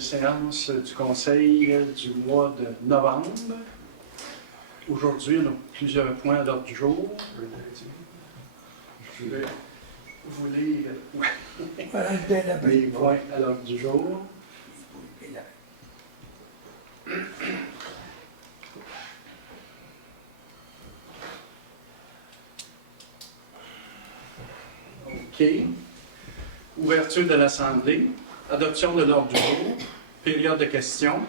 séance du Conseil du mois de novembre. Aujourd'hui, on a plusieurs points à l'ordre du jour. Je vais vous lire les points à l'ordre du jour. OK. Ouverture de l'Assemblée. Adoption de l'ordre du jour. Période de questions.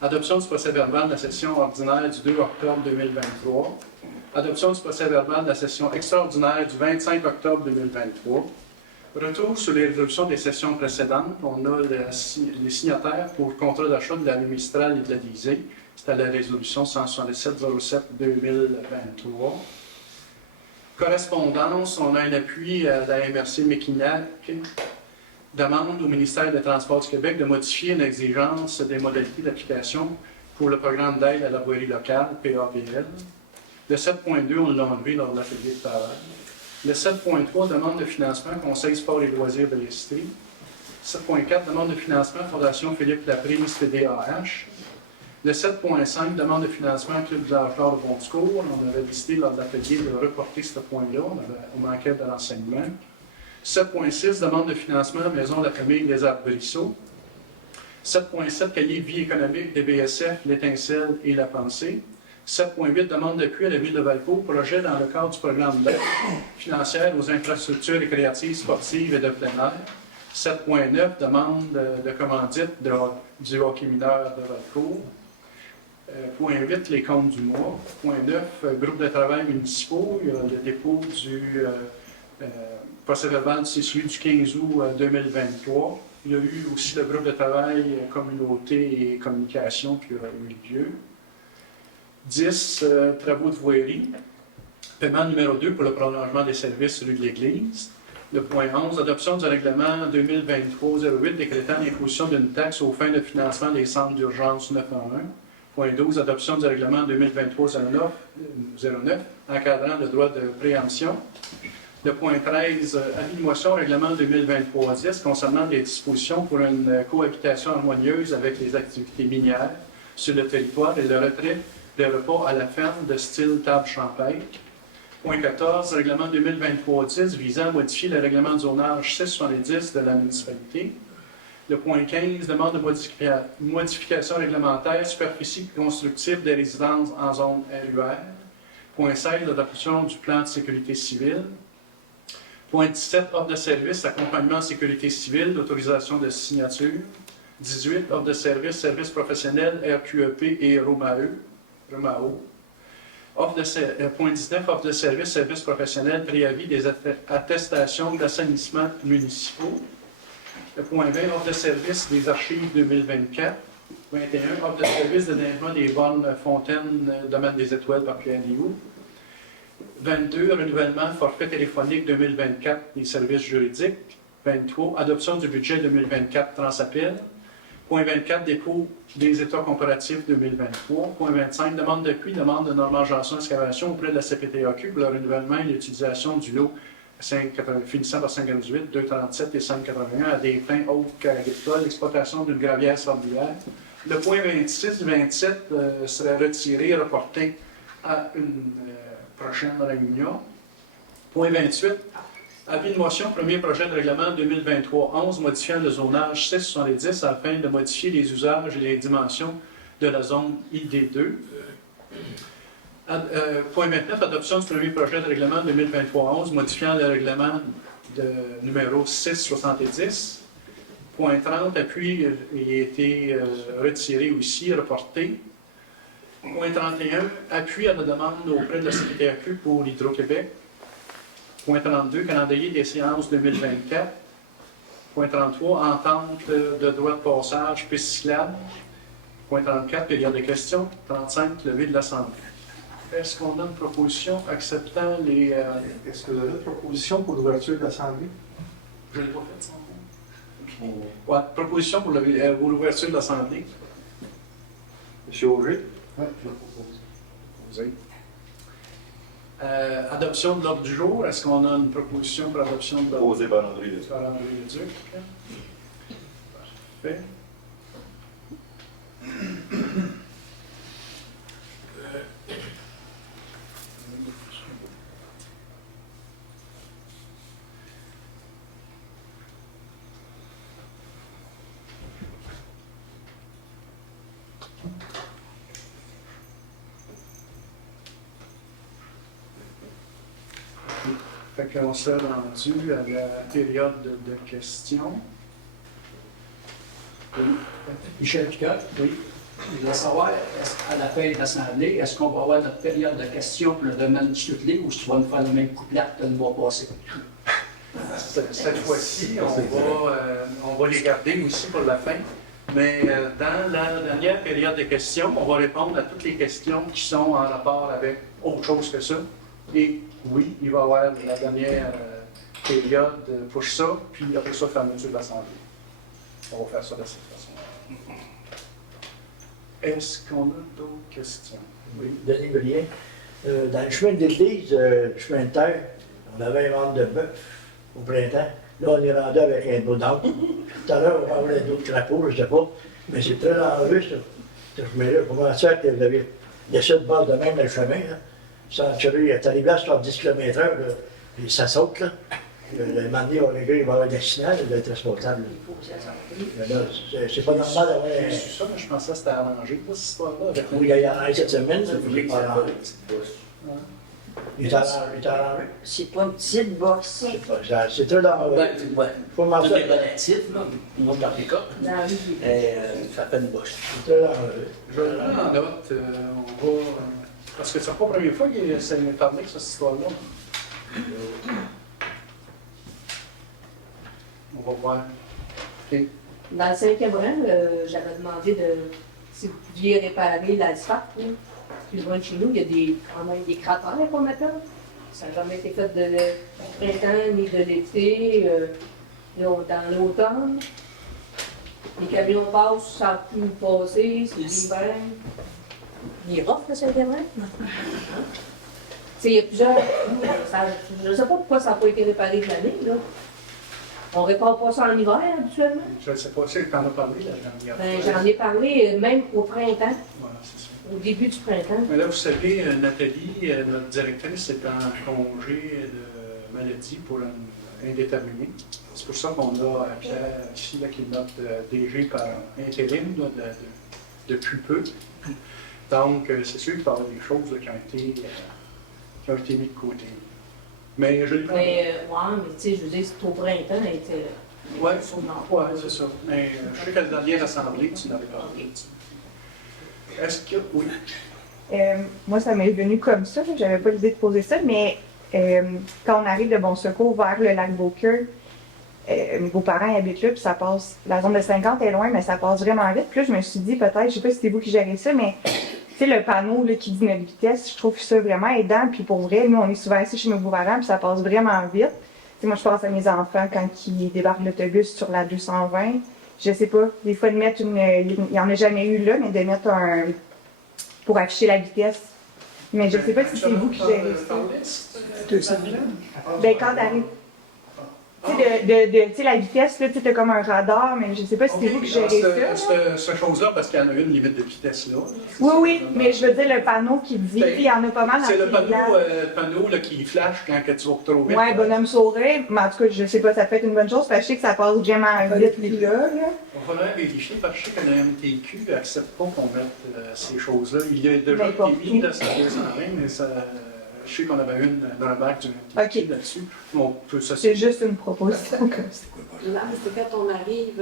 Adoption du procès-verbal de la session ordinaire du 2 octobre 2023. Adoption du procès-verbal de la session extraordinaire du 25 octobre 2023. Retour sur les résolutions des sessions précédentes. On a les signataires pour le contrat d'achat de la rue Mistral et de la Disée. C'était la résolution 177-07-2023. Correspondance, on a un appui à la MRC Méquignac. Demande au ministère des Transports du Québec de modifier une exigence des modalités d'application pour le programme d'aide à la voirie locale, PAVL. Le 7.2, on l'a enlevé lors de l'atelier de travail. Le 7.3, demande de financement, Conseil sport et loisirs de l'Estrie. 7.4, demande de financement, Fondation Philippe Laprise, TDAH. Le 7.5, demande de financement, Club de l'Arcade de Bon-Secours. On avait décidé lors de l'atelier de reporter ce point-là. On manquait de renseignements. 7.6, demande de financement, Maison de la famille Les Arbrisseaux. 7.7, cahier de vie économique des BSF, l'Étincelle et la Pensée. 7.8, demande d'appui à la Ville de Valcourt, projet dans le cadre du programme d'aide financière aux infrastructures récréatives, sportives et de plein air. 7.9, demande de commandite du hockey mineur de Valcourt. Point 8, les comptes du mois. Point 9, groupe de travail municipaux. Il y a le dépôt du procès-verbal du CSU du 15 août 2023. Il y a eu aussi le groupe de travail communauté et communication qui a eu lieu. 10, travaux de voirie. Paiement numéro 2 pour le prolongement des services rue de l'Église. Le point 11, adoption du règlement 2023-08 décrétant l'imposition d'une taxe aux fins de financement des centres d'urgence 911. Point 12, adoption du règlement 2023-09 encadrant le droit de préemption. Le point 13, avis de motion règlement 2023-10 concernant les dispositions pour une cohabitation harmonieuse avec les activités minières sur le territoire et le retrait des repas à la ferme de style table champêtre. Point 14, règlement 2023-10 visant à modifier le règlement de zonage 670 de la municipalité. Le point 15, demande de modification réglementaire, superficie constructive des résidences en zone RUR. Point 16, adoption du plan de sécurité civile. Point 17, offre de service, accompagnement sécurité civile, autorisation de signature. 18, offre de service, service professionnel, RQEP et ROMAO. Point 19, offre de service, service professionnel, préavis des attestations d'assainissement municipaux. Le point 20, offre de service des archives 2024. 21, offre de service de déneigement des bornes fontaines, domaine des étoiles par Pierre-Liou. 22, renouvellement forfait téléphonique 2024 des services juridiques. 23, adoption du budget 2024 Transappel. Point 24, dépôt des états comparatifs 2023. Point 25, demande d'appui, demande de Normand Janson Excavation auprès de la CPTAQ pour le renouvellement et l'utilisation du lot finissant par 5,18, 2,37 et 5,81 à des fins autres qu'agricoles, l'exploitation d'une gravière sablière. Le point 26, 27 serait retiré, reporté à une prochaine réunion. Point 28, avis de motion, premier projet de règlement 2023-11 modifiant le zonage 670 afin de modifier les usages et les dimensions de la zone ID2. Point 29, adoption du premier projet de règlement 2023-11 modifiant le règlement numéro 670. Point 30, appui a été retiré aussi, reporté. Point 31, appui à la demande auprès de la CPTAQ pour l'Hydro-Québec. Point 32, calendrier des séances 2024. Point 33, entente de droit de passage, piste cyclable. Point 34, période de questions. 35, levée de l'Assemblée. Est-ce qu'on a une proposition acceptant les... Est-ce que vous avez une proposition pour l'ouverture de l'Assemblée? Je ne l'ai pas fait, ça. Oui, proposition pour l'ouverture de l'Assemblée. Monsieur Auger? Oui, je l'ai proposé. Adoption de l'ordre du jour. Est-ce qu'on a une proposition pour adoption de l'ordre du jour? Proposé par André Leduc. Par André Leduc. Parfait. Fait qu'on s'est rendu à la période de questions. Michel Picotte. Oui. Je voudrais savoir, à la fin de l'Assemblée, est-ce qu'on va avoir notre période de questions pour le domaine du Stutley ou si tu vas nous faire le même couplet que le mois passé? Cette fois-ci, on va les garder aussi pour la fin. Mais dans la dernière période de questions, on va répondre à toutes les questions qui sont en rapport avec autre chose que ça. Et oui, il va y avoir la dernière période pour ça, puis après ça, fermeture de l'Assemblée. On va faire ça de cette façon. Est-ce qu'on a d'autres questions? Oui, Denis Brien. Dans le chemin de l'église, le chemin de terre, on avait un ventre de bœuf au printemps. Là, on est rendu avec un beau d'âne. Tout à l'heure, on va avoir d'autres crapauds, je ne sais pas. Mais c'est très dangereux, ça. Ce chemin-là, comment ça que vous avez laissé de bord de même dans le chemin, là? Sans tirer, t'as les blasts à 10 km/h, puis ça saute, là. Le moment donné, on il va avoir des signaux, il va être responsable. C'est pas normal d'avoir un. C'est ça, mais je pensais que c'était arrangé, cette histoire-là. Oui, il y a arrangé cette semaine, ça faisait pas arrangé. Il est arrangé. C'est pas une petite bosse. C'est très dangereux. Ouais. Faut m'en Tout faire. est relatif, là. On monte dans les cas. Dans la rue. Ça fait une bosse. C'est très dangereux. Je le prends en note, on va. Parce que c'est pas la première fois que ça m'est parlé de cette histoire-là. On va voir. OK. Dans le 5e rang, j'avais demandé si vous pouviez réparer l'asphalte. Là. Plus loin de chez nous, il y a quand même des cratères qu'on appelle. Ça n'a jamais été fait de printemps ni de l'été, dans l'automne. Les camions passent, ça peut passer, c'est l'hiver. Il est rough, le 5e rang. Il y a plusieurs. Je ne sais pas pourquoi ça n'a pas été réparé de l'année. On répare pas ça en hiver, habituellement. Je ne sais pas si tu en as parlé la dernière Ben, fois. j'en ai parlé même au printemps, Voilà, c'est ça. au début du printemps. Mais là, vous savez, Nathalie, notre directrice, est en congé de maladie pour un indéterminé. C'est pour ça qu'on a Pierre ici, là, qui est notre DG par intérim là, depuis peu. Donc, c'est sûr qu'il va y avoir des choses là, qui ont été mises de côté. Mais je l'ai pas. Mais, mais tu sais, je veux dire, c'est au printemps, était. Oui, c'est ça. Mais je sais qu'à la dernière assemblée, tu n'avais pas parlé. Est-ce que. Oui. Moi, ça m'est venu comme ça. J'avais pas l'idée de poser ça, mais quand on arrive de Bon Secours vers le lac Beaucoeur, mes beaux-parents habitent là, puis ça passe. La zone de 50 est loin, mais ça passe vraiment vite. Puis là, je me suis dit, peut-être, je sais pas si c'est vous qui gérez ça, mais tu sais, le panneau là, qui dit notre vitesse, je trouve ça vraiment aidant. Puis pour vrai, nous, on est souvent ici chez mes beaux-parents, puis ça passe vraiment vite. Tu sais, moi, je pense à mes enfants quand ils débarquent l'autobus sur la 220. Je sais pas, des fois, de mettre il n'y en a jamais eu là, mais de mettre un. Pour afficher la vitesse. Mais je sais pas si c'est vous qui gérez ça. Ben, quand t'arrives. Tu sais, la vitesse, là, tu as comme un radar, mais je sais pas si c'est vous qui gérez ça. Cette chose-là, parce qu'il y en a une limite de vitesse là. Oui, mais je veux dire le panneau qui dit, il y en a pas mal dans C'est le les panneau là, qui flash quand que tu vas trop vite. Ouais, bonhomme sourire, mais en tout cas, je sais pas, ça peut être une bonne chose, parce que je sais que ça passe vraiment vite là. On va vérifier, parce que je sais que la MTQ n'accepte pas qu'on mette ces choses-là. Il y a déjà N'importe été mis, là, ça 220, mais ça. Je sais qu'on avait une remarque d'une MTQ là-dessus. On peut C'est juste une proposition comme ça. Là, c'est quand on arrive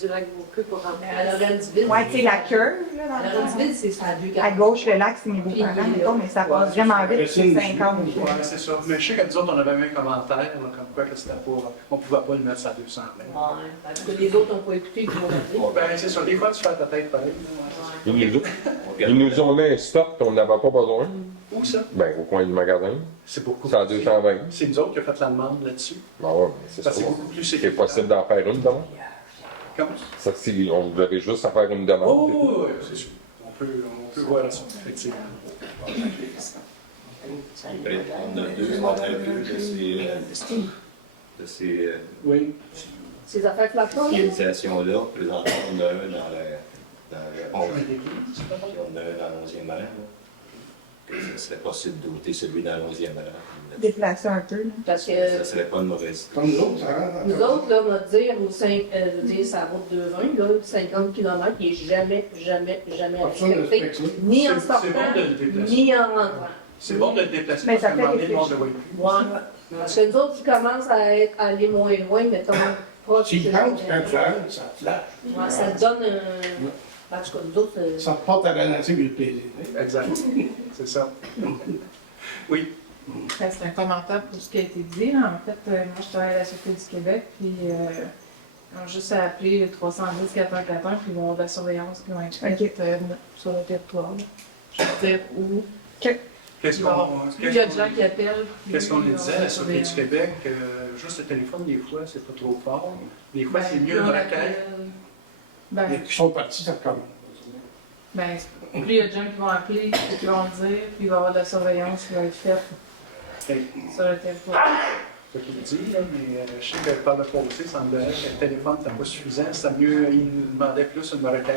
du lac Beaucoeur pour rentrer À Laurentieville. Ouais, tu sais, la curve, là, À dans le fond. Laurentieville, c'est ça, à 2 À gauche, le lac, c'est mes beaux-parents, mettons, mais ça passe vraiment vite, c'est 50. Oui, c'est ça. Mais je sais que nous autres, on avait mis un commentaire, là, comme quoi que c'était pas. On ne pouvait pas le mettre à 200 mètres. Ouais, parce que les autres n'ont pas écouté, ils vont Ben, c'est ça. Des fois, tu fais ta tête pareil. Ils nous ont mis un stop qu'on n'avait pas besoin. Où ça? Ben, au coin du magasin. C'est beaucoup. C'est à 220. C'est nous autres qui avons fait la demande là-dessus. Ben ouais, mais c'est ça. Parce que c'est beaucoup plus C'est sécuritaire. possible d'en faire une demande. Comment? Ça, si on devait juste en faire une demande. Oh, oui, c'est sûr. On peut voir ça, effectivement. On a deux entrevues de ces Ces affaires flashées, là. initiations-là. Présentement, on a un dans dans le 11. Puis on a un dans le 11e rang. Là. Que ce serait possible d'ôter celui dans le 11e rang. Déplacer un peu. Là. Parce que Ça serait pas une mauvaise idée. Comme nous autres, ça rentre. nous autres, là, on va te dire, sa route de 20, là, 50 km, il n'est jamais Personne ne respecté. respecte ça. Ni en C'est bon sortant, de le déplacer. ni en rentrant. C'est bon de le déplacer Mais parce ça qu'à un fait moment donné, le monde réfléchir. ne voit plus. Ouais. Parce que nous autres, tu commences à aller moins loin, mettons, proche S'il de- rentre, quand tu rentres, ça te flash. Ouais, ça te donne un. En tout cas, nous autres, Ça te porte à ralentir le plaisir. Exact. C'est ça. Oui. Ben, c'est un commentaire pour ce qui a été dit. Là. En fait, moi, je travaille à la Sûreté du Québec, puis on a juste à appeler le 310 414, puis ils vont avoir de la surveillance qui va être faite sur le territoire. Là. Je veux dire où. Qu'est-ce Bon, qu'on plus il y a de gens qui appellent. qu'est-ce qu'on plus il lui va y disait à avoir la de Sûreté du surveillance. Québec? Juste le téléphone, des fois, c'est pas trop fort. Des fois, c'est Ben, mieux plus une on requête. appelle, ben, Les qui sont partis, ça recommence. ben, plus il y a de gens qui vont appeler, qui vont le dire, puis il va y avoir de la surveillance qui va être faite sur le territoire. C'est ce qu'il dit, là, mais je sais que par le passé, il semblerait que le téléphone n'était pas suffisant. C'était mieux, il nous demandait plus une requête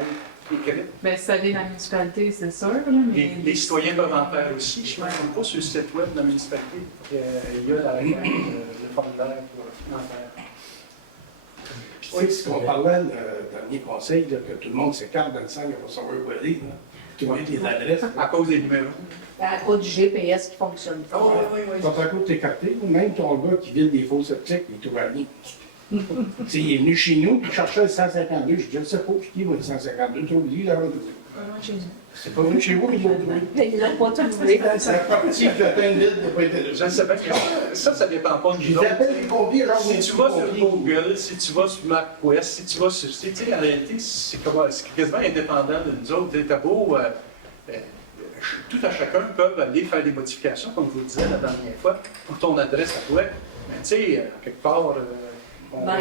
écrite. Ben, si ça vient dans la municipalité, c'est sûr, là, mais. Les citoyens peuvent en faire aussi. Je ne me trompe pas sur le site web de la municipalité. Il y a la requête, le formulaire pour en faire. Puis tu sais, ce qu'on parlait le dernier conseil, là, que tout le monde s'écarte dans le sang, on va savoir où aller. Là. Tu vois les adresses. À cause des numéros. à cause du GPS qui fonctionne pas. Quand tu as t'écarter, même ton gars qui vide des faux sceptiques, il trouve rien. Il est venu chez nous, puis il cherchait le 152. Je dis, je ne sais pas, qui va le 152, tu oublies la route. C'est pas venu chez vous, ils l'ont trouvé. Ils l'ont pas trouvé. C'est la partie que j'atteins vide, il n'a pas été là. Je ne sais pas, ça dépend pas de J'ai nous appelé autres. les pompiers, genre, Si tu vas sur Google, si tu vas sur MapQuest, si tu vas sur... Tu sais, en réalité, c'est quasiment indépendant de nous autres. T'as beau... tout à chacun peuvent aller faire des modifications, comme je vous le disais la dernière fois, pour ton adresse à toi. Mais tu sais, quelque part... Ben,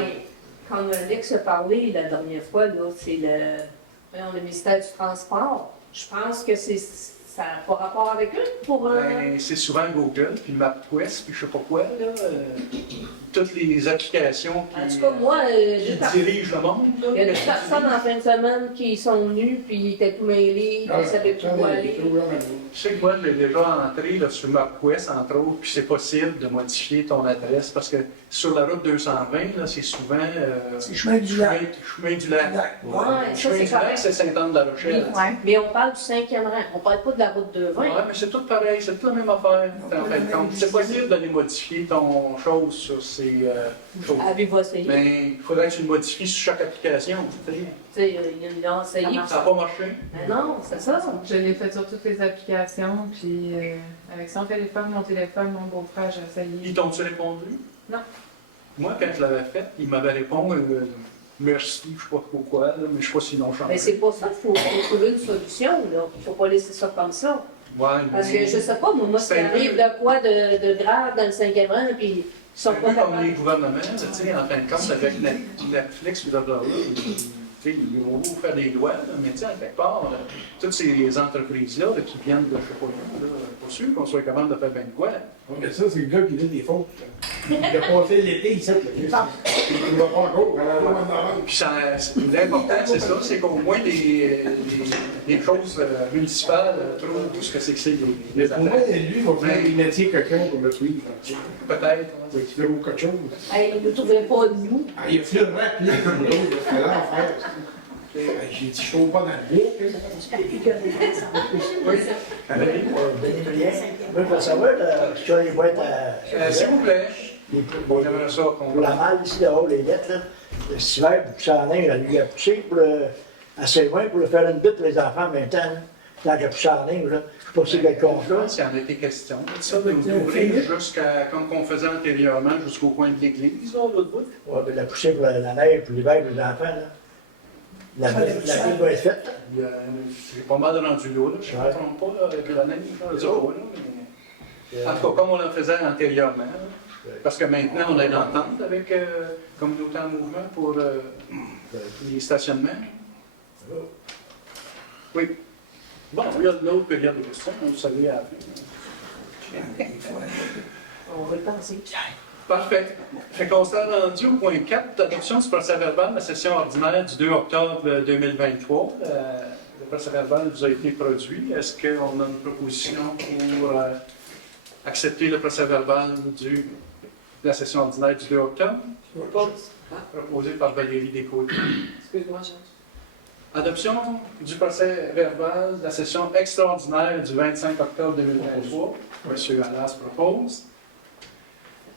quand Alex a parlé la dernière fois, là, c'est le ministère du Transport. Je pense que ça n'a pas rapport avec eux pour... Ben, c'est souvent Google, puis MapQuest, puis je sais pas quoi, là. Toutes les applications En qui, tout cas, moi, j'ai qui dirigent le monde. Là. Il y a des personnes en fin de semaine qui sont venues, puis ils étaient tout mêlés, puis ils ne savaient plus où aller. Je sais que moi, j'ai déjà entré là, sur MapQuest, entre autres, puis c'est possible de modifier ton adresse, parce que sur la route 220, là, c'est souvent... C'est chemin du lac. Chemin du lac. Ouais, ça, Chemin c'est du lac, correct. c'est Sainte-Anne-de-la-Rochelle. Ouais. Mais on parle du 5e rang, on parle pas de la route de 20. Ouais, mais c'est tout pareil, c'est toute la même affaire, en fin de compte. C'est possible d'aller modifier ton chose sur ces choses. Avez-vous essayé? Mais il faudrait que tu le modifies sur chaque application. Tu sais. Tu sais, ils l'ont essayé. Ça n'a pas marché. Mais non, c'est ça. Je l'ai fait sur toutes les applications, puis avec son téléphone, mon téléphone, mon beau-frère, j'ai essayé. Ils t'ont-tu répondu? Non. Moi, quand je l'avais fait, il m'avait répondu merci, je ne sais pas pourquoi, là, mais je ne sais pas s'ils l'ont changé. Mais c'est pour ça qu'il faut trouver une solution, là. Il ne faut pas laisser ça comme ça. Ouais, Parce que mais je sais pas, moi, C'est ça un peu- arrive de quoi de grave dans le 5e rang, puis ils c'est sont un pas peu comme capables. les gouvernements, tu sais, en fin de compte, avec Netflix, puis là, ils vont vous faire des lois, là, mais tu sais, quelque part, là, toutes ces entreprises-là là, qui viennent de, je sais pas où, là, pas sûr qu'on soit capable de faire bien de quoi. Mais ça, c'est le gars qui dit des fautes. Il a passé l'été ici. Il ne va pas encore. Puis l'important, c'est ça, c'est qu'au moins les choses municipales trouvent tout ce que c'est Mais les pour moi, affaires. lui, il va faire initier quelqu'un pour le suivre. Peut-être. Il fait beaucoup de choses. Hey, ils ne trouvaient pas de nous. Ah, il a fait le rappeler comme l'autre, c'est l'enfer. J'ai dit, je ne trouve pas dans le bois. Oui. Denis Brien, moi, je veux savoir, si tu as les boîtes à... S'il vous plaît, les- on aimerait ça qu'on Pour la malle, ici, là-haut, les lettres, là, cet hiver, pour pousser en neige, elle lui a poussé pour assez loin pour le faire une bite pour les enfants en même temps. Là. Tant qu'elle pousse en neige, là, je sais pas si c'est quel contrat. s'il y en a été question. Ça, d'ouvrir jusqu'à, comme qu'on faisait antérieurement, jusqu'au coin de l'église, là, l'autre bout. Ouais, ben, la pousser pour la neige, pour l'hiver, pour les enfants. Là. La ville va être faite. J'ai pas mal rendu là, je ne me trompe pas, là, avec la neige, là, je sais pas, là, mais... En tout cas, comme on le faisait antérieurement, là, parce que maintenant, on a une entente avec Communauté en Mouvement pour les stationnements. Oui. Bon, il y a l'autre période de questions, vous savez à la fin. On va le penser. Parfait. Fait qu'on s'est rendu au point 4, adoption du procès-verbal de la session ordinaire du 2 octobre 2023. Le procès-verbal vous a été produit. Est-ce qu'on a une proposition pour accepter le procès-verbal de la session ordinaire du 2 octobre? Je propose. Proposé par Valérie Descôtes. Excuse-moi, Jean. Adoption du procès-verbal de la session extraordinaire du 25 octobre 2023. M. Allas propose.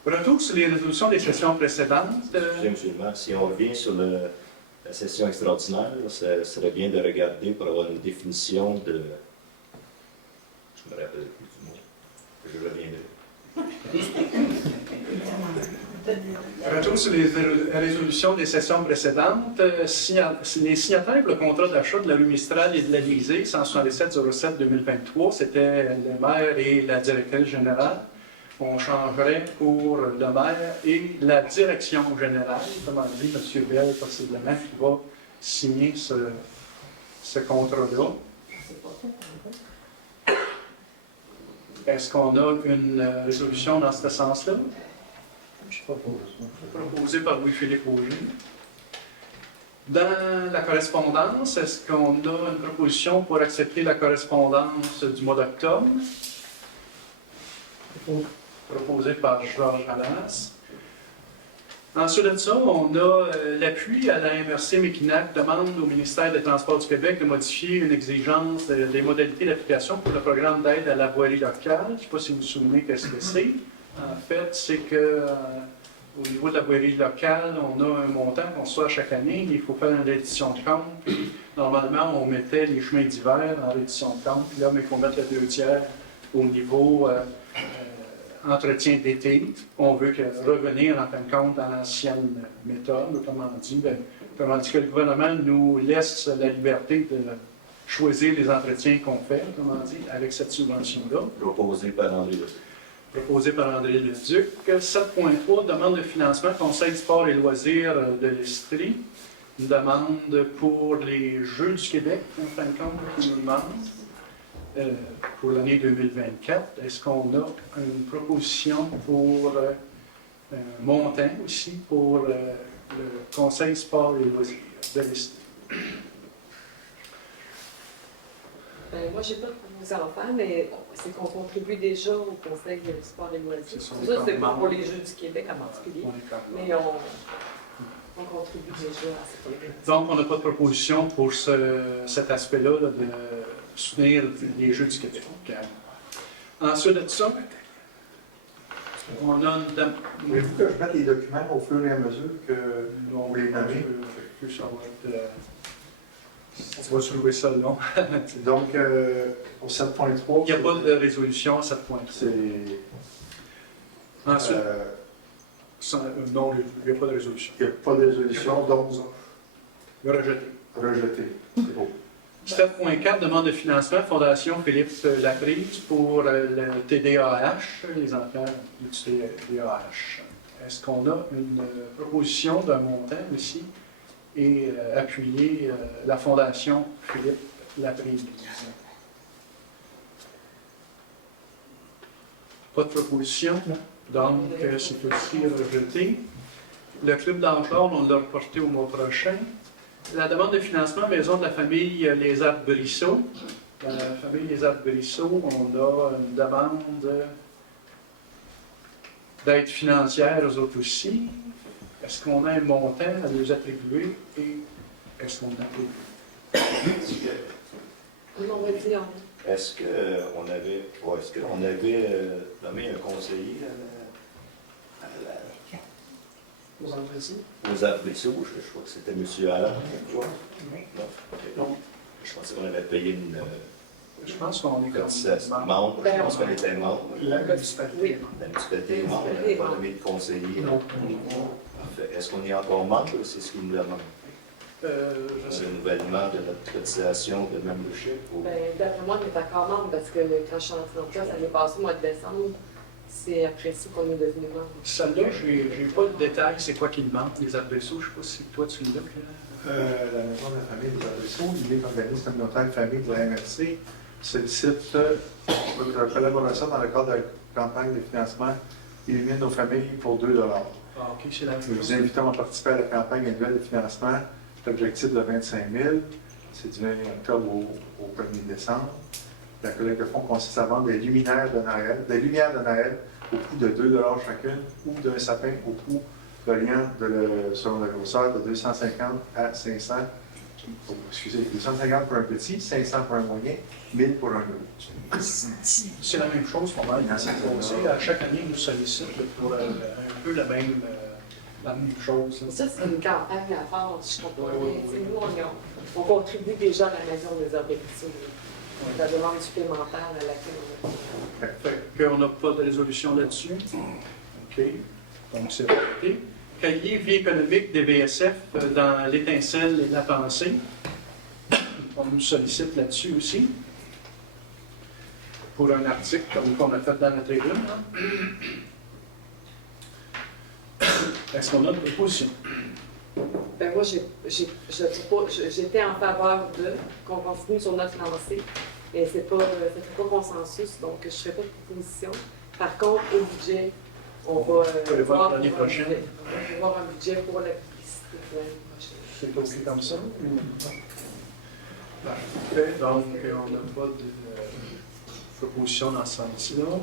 Retour sur les résolutions des sessions précédentes. Excusez, M. le maire, si on revient sur la session extraordinaire, ça serait bien de regarder pour avoir une définition de... Je me rappelle plus du mot. Je reviendrai. Retour sur les résolutions des sessions précédentes. Les signataires pour le contrat d'achat de la rue Mistral et de l'Élysée, 177-07-2023, c'était le maire et la directrice générale. On changerait pour le maire et la direction générale. Comment dit M. Bell, possiblement, qui va signer ce contrat-là. Est-ce qu'on a une résolution dans ce sens-là? Proposé par Louis-Philippe Auger. Dans la correspondance, est-ce qu'on a une proposition pour accepter la correspondance du mois d'octobre? Proposé par Georges Allas. Ensuite de ça, on a l'appui à la MRC Mekinac demande au ministère des Transports du Québec de modifier une exigence des modalités d'application pour le programme d'aide à la voirie locale. Je ne sais pas si vous vous souvenez qu'est-ce que c'est. En fait, c'est que au niveau de la voirie locale, on a un montant qu'on reçoit chaque année. Il faut faire une reddition de compte. Puis, normalement, on mettait les chemins d'hiver en reddition de compte. Puis là, mais il faut mettre le 2 tiers au niveau entretien d'été. On veut revenir en fin de compte à l'ancienne méthode, autrement dit que le gouvernement nous laisse la liberté de choisir les entretiens qu'on fait, autrement dit, avec cette subvention-là. Proposé par André Leduc. Proposé par André Leduc. 7.3, demande de financement Conseil du sport et loisirs de l'Estrie. Une demande pour les Jeux du Québec, en fin de compte, qui nous demande. Pour l'année 2024. Est-ce qu'on a une proposition pour un montant aussi pour le Conseil sport et loisirs de l'Estrie? Moi, je n'ai pas proposé en faire, mais c'est qu'on contribue déjà au Conseil du sport et loisirs. Ça, c'est pas pour les Jeux du Québec en particulier, mais on contribue déjà à cette organisation. Donc, on n'a pas de proposition pour cet aspect-là là, de soutenir les Jeux du Québec. Ensuite de ça, on a une... Voulez-vous que je mette les documents au fur et à mesure que vous les nommez? On va soulever ça, non? Donc, pour 7.3... Il n'y a pas de résolution à 7.3. Ensuite... non, il n'y a pas de résolution. Il n'y a pas de résolution, donc... Rejeté. Rejeté. C'est beau. 7.4, demande de financement, Fondation Philippe Laprise pour le TDAH, les enfants du TDAH. Est-ce qu'on a une proposition d'un montant aussi et appuyer la Fondation Philippe Laprise? Pas de proposition, donc c'est aussi rejeté. Le club d'Anflore, on l'a reporté au mois prochain. La demande de financement Maison de la famille Les Arbres-Brissot. Dans la famille Les Arbres-Brissot, on a une demande d'aide financière aux autres aussi. Est-ce qu'on a un montant à nous attribuer et est-ce qu'on a attribué? On va dire. Est-ce qu'on avait nommé un conseiller Aux Arbres-Brissot? aux Arbres-Brissot? Je crois que c'était M. Allan. Non. Je pensais qu'on avait payé une Je pense qu'on est cotisation membre. Je pense qu'on était membre. La municipalité. La municipalité est membre, on n'avait pas nommé de conseiller. Non. Parfait. Est-ce qu'on est encore membre ou c'est ce qu'il nous demande? Je C'est sais. un renouvellement de notre cotisation de membership? D'après moi, on est encore membre parce que quand je suis entrée en place l'année passée, au mois de décembre, c'est après ça qu'on est devenu membre. Celle-là, je n'ai pas le détail, c'est quoi qui demande, les Arbres-Brissot. Je ne sais pas si toi tu l'as. La maison de la famille des Arbres-Brissot, il est organisme communautaire famille de la MRC. C'est le site de collaboration dans le cadre de la campagne de financement illumine nos familles pour 2 $. Ah, OK, c'est la même Nous chose. vous invitons à participer à la campagne annuelle de financement. L'objectif de 25 000, c'est du 20 octobre au 1er décembre. La collecte de fonds consiste à vendre des luminaires de Noël au coût de 2 $ chacune ou d'un sapin au coût variant selon la grosseur de 250 à 500. Excusez, 250 pour un petit, 500 pour un moyen, 1000 pour un gros. C'est la même chose pour moi. À chaque année, nous sollicitent pour un peu la même chose. Là. Ça, c'est une campagne à faire, je comprends Oui, bien. oui, Tu sais, oui. Nous, on contribue déjà à la maison des organismes. La demande supplémentaire à laquelle Fait qu'on n'a pas de résolution là-dessus. OK. Donc, c'est arrêté. Cahier vie économique des BSF dans l'étincelle et la pensée. On nous sollicite là-dessus aussi. Pour un article comme qu'on a fait dans la tribune. Là. Est-ce qu'on a une proposition? Ben moi, j'étais en faveur qu'on continue sur notre lancée, mais ça ne fait pas consensus, donc je ne ferai pas de proposition. Par contre, au budget, on va voir l'année prochaine. On va prévoir un budget pour la publicité de l'année prochaine. C'est aussi comme ça? Parfait. Donc, on n'a pas de proposition dans ce sens-là.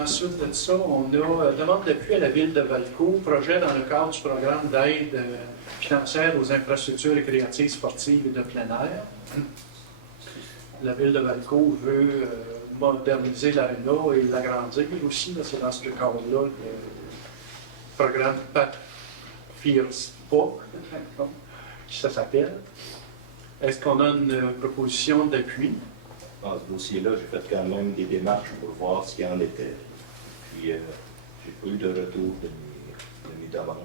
Ensuite de ça, on a demande d'appui à la Ville de Valcourt, projet dans le cadre du programme d'aide financière aux infrastructures récréatives, sportives et de plein air. La Ville de Valcourt veut moderniser l'aréna et l'agrandir aussi. Là, c'est dans ce cadre-là le programme PAT-FIRSPA, qui ça s'appelle. Est-ce qu'on a une proposition d'appui? Dans ce dossier-là, j'ai fait quand même des démarches pour voir ce qu'il en était. Puis, j'ai pas eu de retour de mes demandes.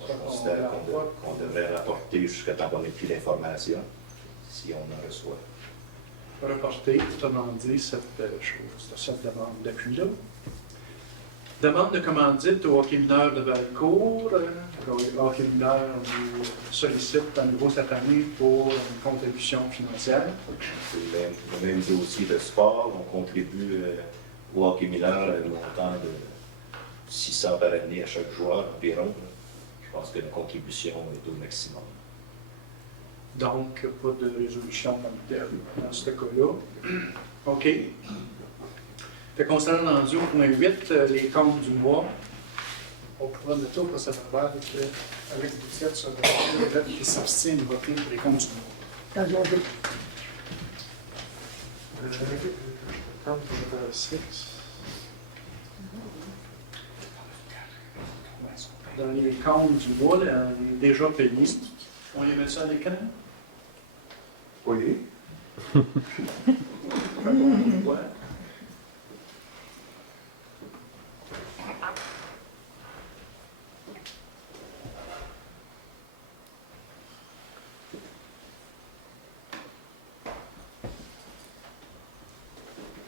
On considère qu'on devrait rapporter jusqu'à temps qu'on ait plus d'informations, si on en reçoit. Reporter, autrement dit, cette demande d'appui-là. Demande de commandite au hockey mineur de Valcourt. Le hockey mineur nous sollicite à nouveau cette année pour une contribution financière. C'est le même dossier de sport. On contribue au hockey mineur à un montant de 600 par année à chaque joueur environ. Je pense que la contribution est au maximum. Donc, pas de résolution comme telle dans ce cas-là. OK. Fait concernant rendu au point 8, les comptes du mois. On pourra noter au procès-verbal avec l'étiquette sur le vote qui s'abstient de voter pour les comptes du mois. Dans les comptes du mois, là, on est déjà payé. On les met ça à l'écran? Oui. Ouais.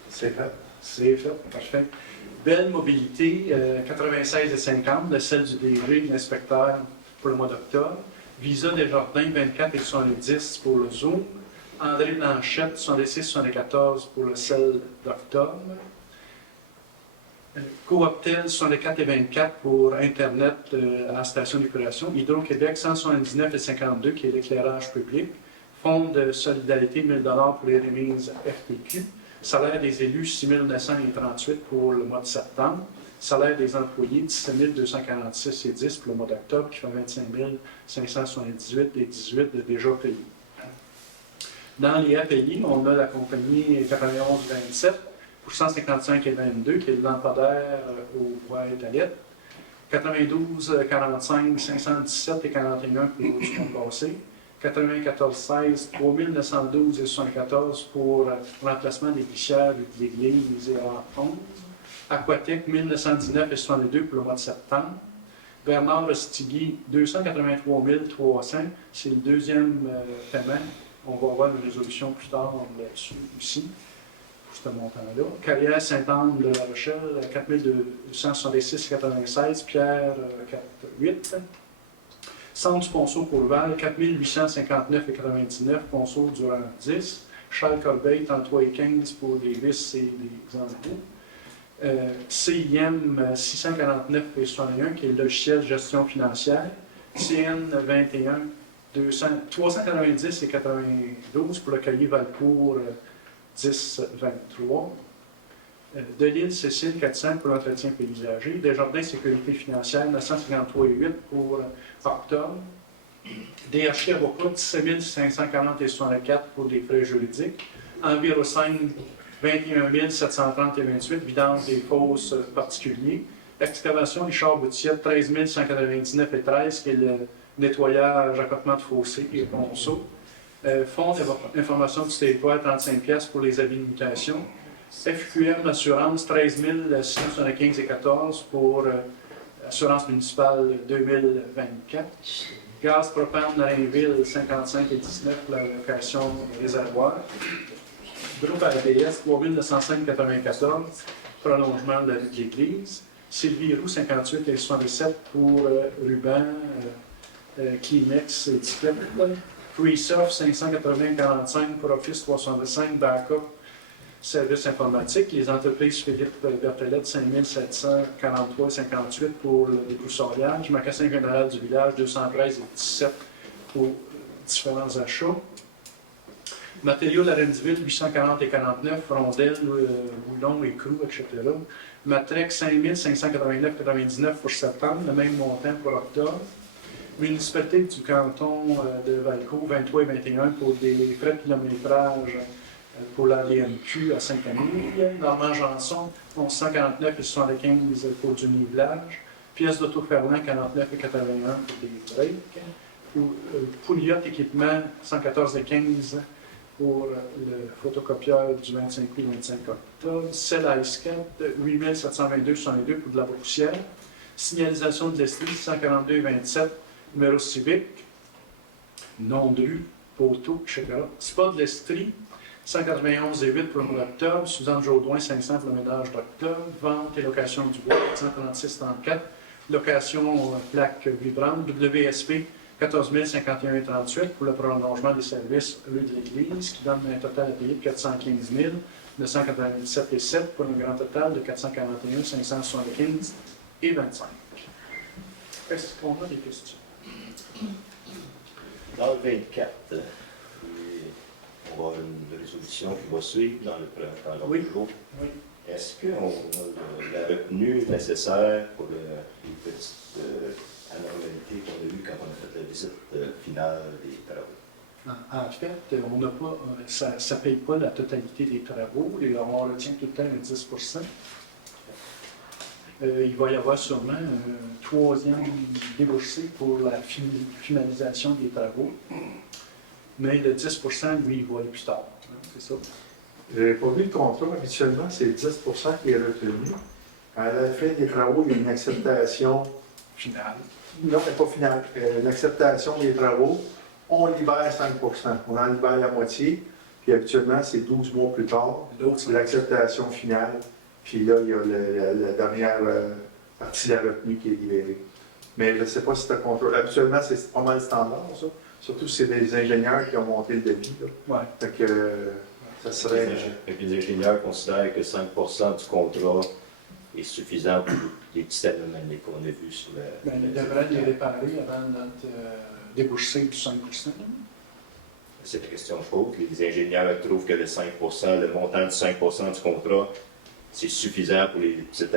C'est fait. C'est fait, parfait. Belle mobilité, 96,50, de celle du DG, l'inspecteur pour le mois d'octobre. Visa Desjardins, 24 et 70 pour le Zoom. André Blanchette, 76,74 pour le sel d'octobre. Cooptel, 64 et 24 pour Internet à la station d'épuration. Hydro-Québec, 179,52 qui est l'éclairage public. Fonds de solidarité, 1 000 pour les remises FPQ. Salaire des élus, 6 938 pour le mois de septembre. Salaire des employés, 17 246 et 10 pour le mois d'octobre, qui fait 25 578 et 18 de déjà payés. Dans les API, on a la compagnie 91-27 pour 155 et 22, qui est le lampadaire au bois étalette. 92-45, 517 et 41 pour le mois passé. 94-16, 3912 et 74 pour remplacement des glissières de l'église et en 11. Aquatec, 1919 et 62 pour le mois de septembre. Bernard Restigui, 283 300, c'est le deuxième paiement. On va avoir une résolution plus tard là-dessus aussi, pour ce montant-là. Carrière Sainte-Anne de La Rochelle, 4266,96, Pierre, 4,8. Centre du Ponceau pour Val, 4859,99, Ponceau Durand 10. Charles Corbeil, 33,15 pour des vis et des embouts. CIM 649 et 61, qui est le logiciel de gestion financière, CN 21 390 et 92 pour le cahier Valcourt 1023. Delisle Cécile 400 pour l'entretien paysager. Desjardins Sécurité financière 953 et 8 pour octobre. DRC Avocat 17 540 et 64 pour des frais juridiques. Envirosyn 21 730 et 28, vidange des fosses particuliers. Excavation Richard Boutiette 13 199 et 13, qui est le nettoyage, accotement de fossés et ponceaux. Fonds d'information du territoire 35 pièces pour les habilitations. FQM Assurance 13 675 et 14 pour assurance municipale 2024. Gaz propane Narainville 55 et 19 pour la location réservoir. Groupe ABS 3905,94 prolongement de l'église. Sylvie Roux 58 et 67 pour ruban, Kleenex, étiquette. Freesoft 580,45 pour Office 365, backup, services informatiques. Les entreprises Philippe Berthelette 5743,58 pour le débroussaillage. Magasin général du village 213 et 17 pour différents achats. Matériaux Lorenzville 840 et 49, rondelles, boulons et clous, etc. Matrex 5589,99 pour septembre, le même montant pour octobre. Municipalité du canton de Valcourt 23 et 21 pour des frais de kilométrage pour la DMQ à Saint-Camille. Normand Janson 1149 et 75 pour du nivelage. Pièces d'auto-ferlant 49 et 81 pour des breaks. Pouliot équipement 114 et 15 pour le photocopieur du 25 août 25 octobre. Cell Ice 4, 8722,62 pour de la poussière. Signalisation de l'Estrie, 142,27, numéro civique. Nom de rue, poteau, etc. Spa de l'Estrie, 191,8 pour le mois d'octobre. Suzanne Jaudoin, 500 pour le ménage d'octobre. Vente et location du bois, 436,34. Location plaque vibrante, WSP, 14 051,38 pour le prolongement des services rue de l'Église, qui donne un total à payer de 415 997,7 pour un grand total de 441 575 et 25. Est-ce qu'on a des questions? Dans le 24, on va avoir une résolution qui va suivre dans le printemps. Oui. Oui. Est-ce qu'on a la retenue nécessaire pour les petites anormalités qu'on a eues quand on a fait la visite finale des travaux? En fait, on n'a pas, ça ne paye pas la totalité des travaux. On retient tout le temps un 10 il va y avoir sûrement un troisième déboursé pour la finalisation des travaux. Mais le 10 lui, il va aller plus tard. C'est ça. Je n'avais pas vu le contrat. Habituellement, c'est 10 qui est retenu. À la fin des travaux, il y a une acceptation finale. Non, mais pas finale. L'acceptation des travaux, on libère 5 on en libère la moitié. Puis habituellement, c'est 12 mois plus tard. C'est l'acceptation finale. Puis là, il y a la dernière partie de la retenue qui est libérée. Mais je ne sais pas si c'est un contrôle. Habituellement, c'est pas mal standard, ça. Surtout si c'est des ingénieurs qui ont monté le devis. Ouais. Fait que ça serait. Les ingénieurs considèrent que 5 du contrat est suffisant pour les petites anomalies qu'on a vues sur la. Ils devraient les réparer avant notre déboursé du 5 C'est la question que je pose. Les ingénieurs trouvent que le 5 le montant de 5 du contrat, c'est suffisant pour les petites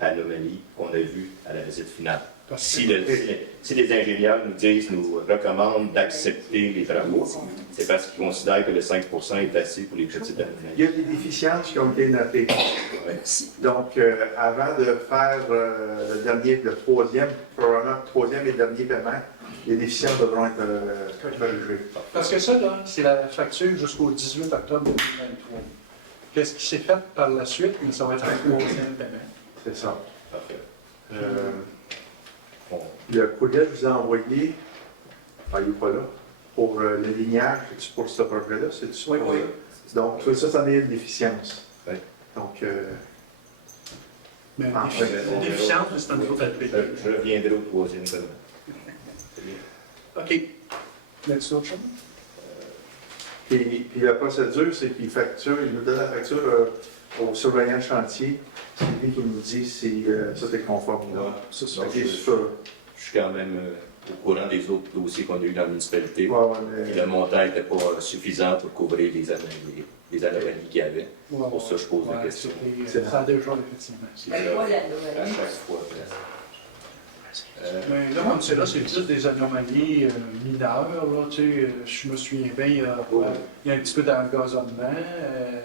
anomalies qu'on a vues à la visite finale. Si les ingénieurs nous recommandent d'accepter les travaux, c'est parce qu'ils considèrent que le 5 est assez pour les petites anomalies. Il y a des déficiences qui ont été notées. Donc, avant de faire le troisième, probablement le troisième et dernier paiement, les déficiences devront être corrigées. Parce que ça, là, c'est la facture jusqu'au 18 octobre 2023. Qu'est-ce qui s'est fait par la suite, mais ça va être un troisième paiement. C'est ça. Parfait. Le courriel que je vous ai envoyé, il n'est pas là, pour le lignage, c'est-tu pour ce projet-là? Oui, oui. Donc, tout ça, c'en est une déficience. Oui. Donc, mais la déficience, c'est un nouveau papier. Je reviendrai au troisième paiement. OK. Next autre chose? Puis la procédure, c'est qu'il facture, il nous donne la facture au surveillant de chantier C'est lui qui nous dit si ça c'est conforme ou non. Ça, Fait qu'il est je sûr. suis quand même au courant des autres dossiers qu'on a eu dans la municipalité. Ouais, ouais, Et mais le montant n'était pas suffisant pour couvrir les anomalies qu'il y avait. Ouais, Pour ça, je pose la ouais, question. Ça a déjà, effectivement. C'est Ben, ça, voilà, à chaque fois. Mais là, comme c'est là, c'est juste des anomalies mineures. Là, tu sais, je me souviens bien, il y a un petit peu d'engazonnement,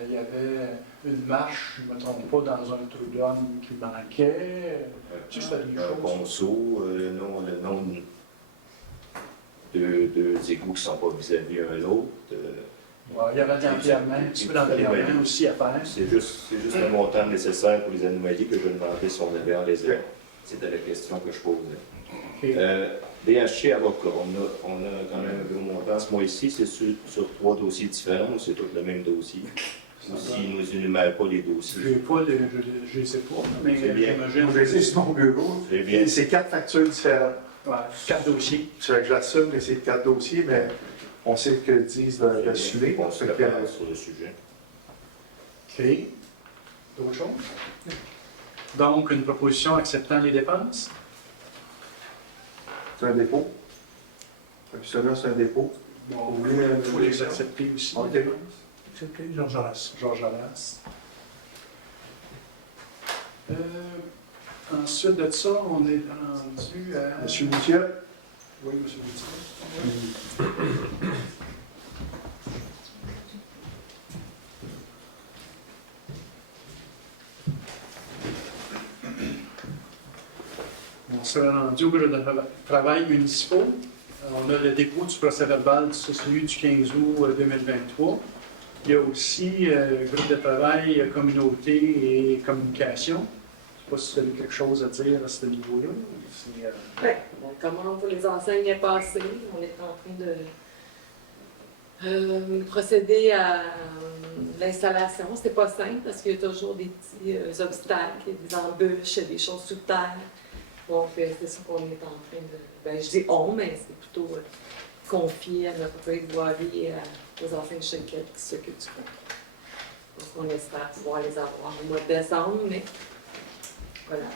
il y avait une marche, je ne me trompe pas, dans un trou d'homme qui manquait. Tu sais, c'était des Un choses. ponceau, le nom de deux égouts qui ne sont pas vis-à-vis un l'autre. Ouais, il y avait de l'empierrement, un petit peu d'empiernement aussi à faire. C'est juste le montant nécessaire pour les anomalies que je demandais si on avait en réserve. C'était la question que je posais. OK. DHC avocat, on a quand même un gros montant. Ce mois-ci, c'est sur 3 dossiers différents ou c'est tout le même dossier? Ou s'ils ne nous énumèrent pas les dossiers? Je ne sais pas, mais C'est bien. j'imagine. je vais essayer sur mon bureau. C'est bien. C'est 4 factures différentes. Ouais, 4 dossiers. C'est vrai que j'assume que c'est 4 dossiers, mais on sait ce que disent le suivi. On se prépare sur le sujet. OK. D'autres choses? Donc, une proposition acceptant les dépenses? C'est un dépôt. Celui-là, c'est un dépôt. Bon, Oui, il faut les accepter aussi. OK. les dépenses. Accepter, Georges Alas. Georges Alas. Ensuite de ça, on est rendu à... Monsieur Moutier? Oui, monsieur Moutier. On s'est rendu au bureau de travail municipaux. On a le dépôt du procès-verbal, c'est celui du 15 août 2023. Il y a aussi le groupe de travail communauté et communication. Je ne sais pas si tu as quelque chose à dire à ce niveau-là. Ben, la commande pour les enseignes est passée. On est en train de procéder à l'installation. C'était pas simple parce qu'il y a toujours des petits obstacles, des embûches, des choses sous terre. Donc, c'est ça qu'on est en train de... Ben, je dis on, mais c'est plutôt confié à notre propriétaire de voirie et aux enseignes de Chéquette qui s'occupent du contrat. Donc, on espère pouvoir les avoir au mois de décembre, mais voilà.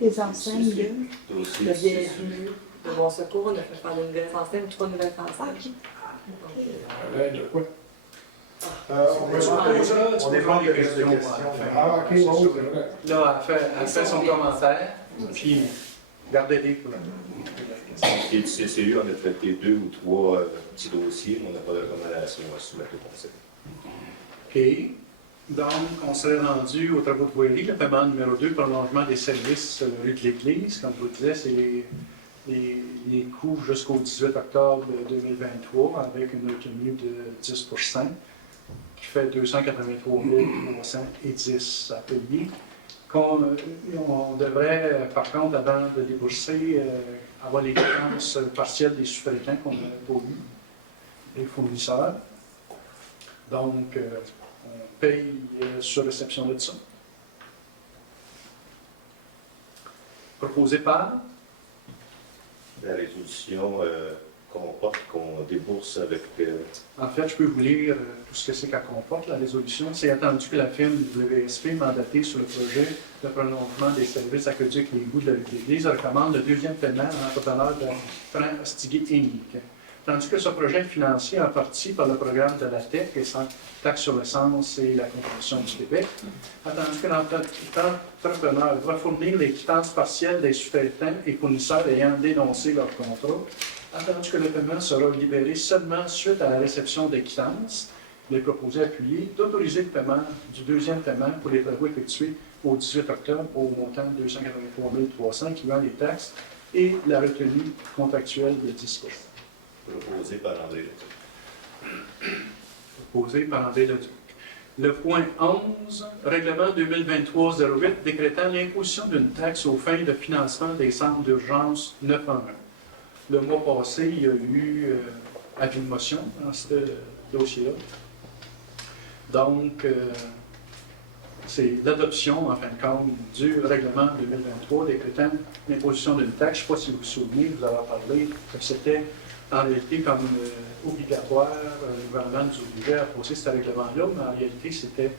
Les enseignes de... Dossier, Le bienvenu de Bon Secours, on a fait faire de nouvelles enseignes, 3 nouvelles enseignes. De quoi? On est pas en période de questions. Ah, ok, oui, c'est vrai. Là, elle fait son commentaire, puis gardez-les pour la Et du CCU, on a traité 2 ou 3 petits dossiers, mais on n'a pas de recommandation à soumettre au conseil. OK. Donc, on serait rendu aux travaux de voirie, le paiement numéro 2, prolongement des services rue de l'Église. Comme je vous disais, c'est les coûts jusqu'au 18 octobre 2023 avec une retenue de 10 qui fait 283 310 à payer. On devrait, par contre, avant de débourser, avoir les dépenses partielles des sous-traitants qu'on n'a pas eu, les fournisseurs. Donc, on paye sur réception de ça. Proposé par? La résolution comporte qu'on débourse avec... En fait, je peux vous lire tout ce que c'est qu'elle comporte, la résolution. C'est attendu que la firme WSP, mandatée sur le projet de prolongement des services aqueducs et égouts de l'Église, recommande le deuxième paiement à l'entrepreneur de Franck Ostiguet Inc. Tandis que ce projet est financé en partie par le programme de la TEC, et sans taxe sur l'essence et la contribution du Québec, attendu que l'entrepreneur doit fournir les quittances partielles des sous-traitants et fournisseurs ayant dénoncé leur contrat, attendu que le paiement sera libéré seulement suite à la réception des quittances, il est proposé appuyer d'autoriser le paiement du deuxième paiement pour les travaux effectués au 18 octobre au montant de 283 300 incluant les taxes et la retenue contractuelle de 10 Proposé par André Leduc. Proposé par André Leduc. Le point 11, règlement 2023-08 décrétant l'imposition d'une taxe aux fins de financement des centres d'urgence 911. Le mois passé, il y a eu avis de motion dans ce dossier-là. Donc, c'est l'adoption, en fin de compte, du règlement 2023 décrétant l'imposition d'une taxe. Je ne sais pas si vous vous souvenez, vous avez parlé que c'était en réalité comme obligatoire, le gouvernement nous obligeait à poser ce règlement-là, mais en réalité, c'était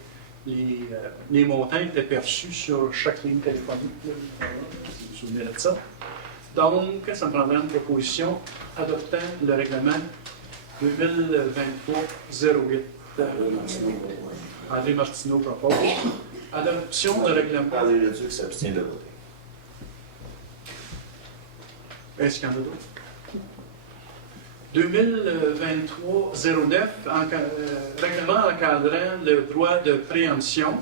les montants étaient perçus sur chaque ligne téléphonique. Là, si vous vous souvenez de ça. Donc, ça me prendrait une proposition adoptant le règlement 2023-08. André Martineau propose. Adoption du règlement. André Leduc s'abstient de voter. Est-ce qu'il y en a d'autres? 2023-09, règlement encadrant le droit de préemption.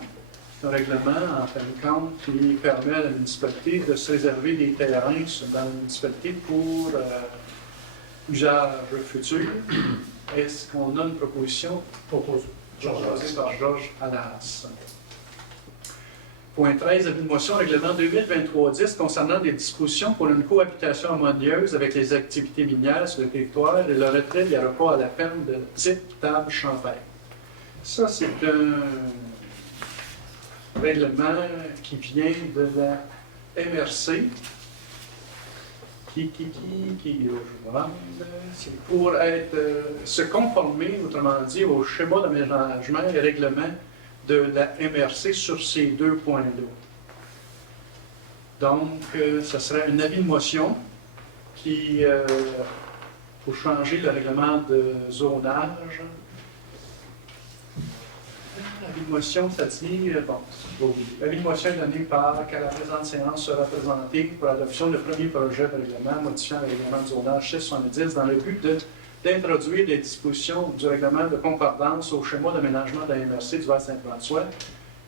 C'est un règlement, en fin de compte, qui permet à la municipalité de se réserver des terrains dans la municipalité pour usage futur. Est-ce qu'on a une proposition proposée par Georges Allas? Point 13, avis de motion, règlement 2023-10 concernant des dispositions pour une cohabitation harmonieuse avec les activités minières sur le territoire et le retrait des repas à la ferme de type table champagne. Ça, c'est un règlement qui vient de la MRC, c'est pour se conformer, autrement dit, au schéma d'aménagement et règlement de la MRC sur ces deux points-là. Donc, ce serait un avis de motion qui, pour changer le règlement de zonage. L'avis de motion, ça dit, bon, l'avis de motion est donné par qu'à la présente séance sera présentée pour l'adoption du premier projet de règlement modifiant le règlement de zonage 670 dans le but d'introduire des dispositions du règlement de concordance au schéma d'aménagement de la MRC du Val-Saint-François,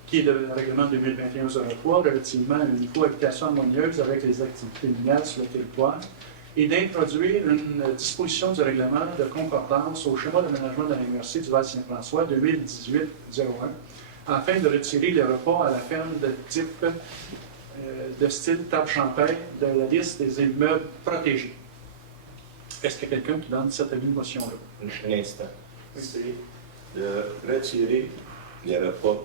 qui est le règlement 2021-03, relativement à une cohabitation harmonieuse avec les activités minières sur le territoire, et d'introduire une disposition du règlement de concordance au schéma d'aménagement de la MRC du Val-Saint-François 2018-01, afin de retirer les repas à la ferme de type de style table champagne de la liste des immeubles protégés. Est-ce qu'il y a quelqu'un qui donne cette avis de motion-là? Un instant. C'est de retirer les repas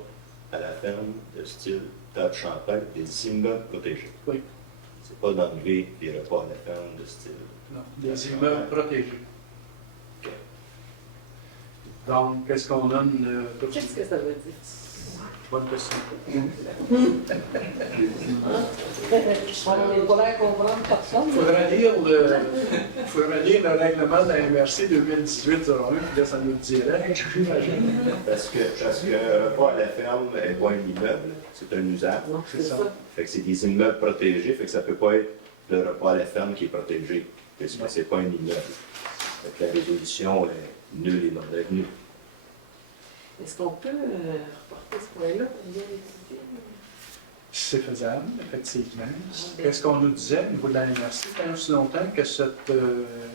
à la ferme de style table champagne des immeubles protégés. Oui. C'est pas d'enlever les repas à la ferme de style. Non, des immeubles protégés. Okay. Donc, est-ce qu'on a une... Qu'est-ce que ça veut dire? Bonne question. On n'est pas l'air comprendre personne. Il faudrait lire le règlement de la MRC 2018-01, puis là, ça nous le dirait, j'imagine. Parce que un repas à la ferme n'est pas un immeuble, c'est un usage. C'est ça. Fait que c'est des immeubles protégés, fait que ça ne peut pas être le repas à la ferme qui est protégé, parce que c'est pas un immeuble. Fait que la résolution est nulle et non devenue. Est-ce qu'on peut reporter ce point-là pour bien l'étudier? C'est faisable, effectivement. Qu'est-ce qu'on nous disait au niveau de la MRC pendant aussi longtemps que ce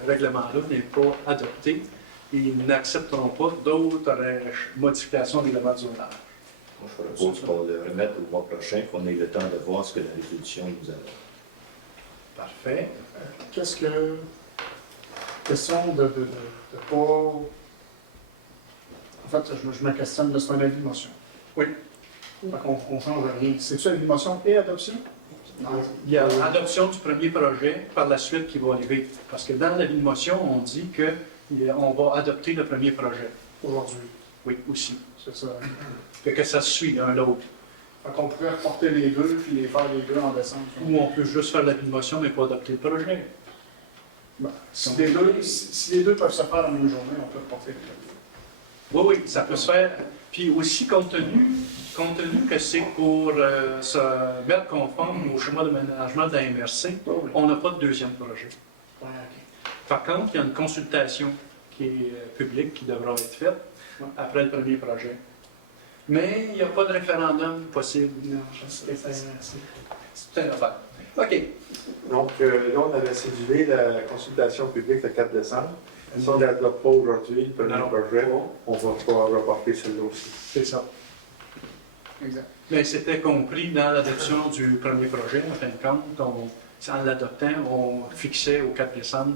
règlement-là n'est pas adopté et ils n'accepteront pas d'autres modifications du règlement de zonage. Moi, je propose qu'on le remette au mois prochain, qu'on ait le temps de voir ce que la résolution nous a. Parfait. Qu'est-ce que... Question de pas... En fait, je me questionne de ce qu'on a dit, motion. Oui. Fait qu'on ne change rien. C'est-tu une motion et adoption? Non. Il y a l'adoption du premier projet par la suite qui va arriver. Parce que dans l'avis de motion, on dit qu'on va adopter le premier projet. Aujourd'hui. Oui, aussi. C'est ça. Fait que ça suit l'un l'autre. Fait qu'on pourrait reporter les deux puis les faire les deux en décembre. Ou on peut juste faire l'avis de motion mais pas adopter le projet. Ben, si les deux peuvent se faire dans la même journée, on peut reporter les deux. Oui, oui, ça peut se faire. Puis aussi, compte tenu que c'est pour se mettre conforme au schéma de ménagement de la MRC, on n'a pas de deuxième projet. Ouais, okay. Par contre, il y a une consultation qui est publique qui devra être faite après le premier projet. Mais il n'y a pas de référendum possible. Non, je sais. C'est une affaire. OK. Donc, là, on avait cédulé la consultation publique le 4 décembre. Si on n'adopte pas aujourd'hui le premier projet, on va pouvoir reporter celui-là aussi. C'est ça. Exact. Mais c'était compris dans l'adoption du premier projet. En fin de compte, en l'adoptant, on fixait au 4 décembre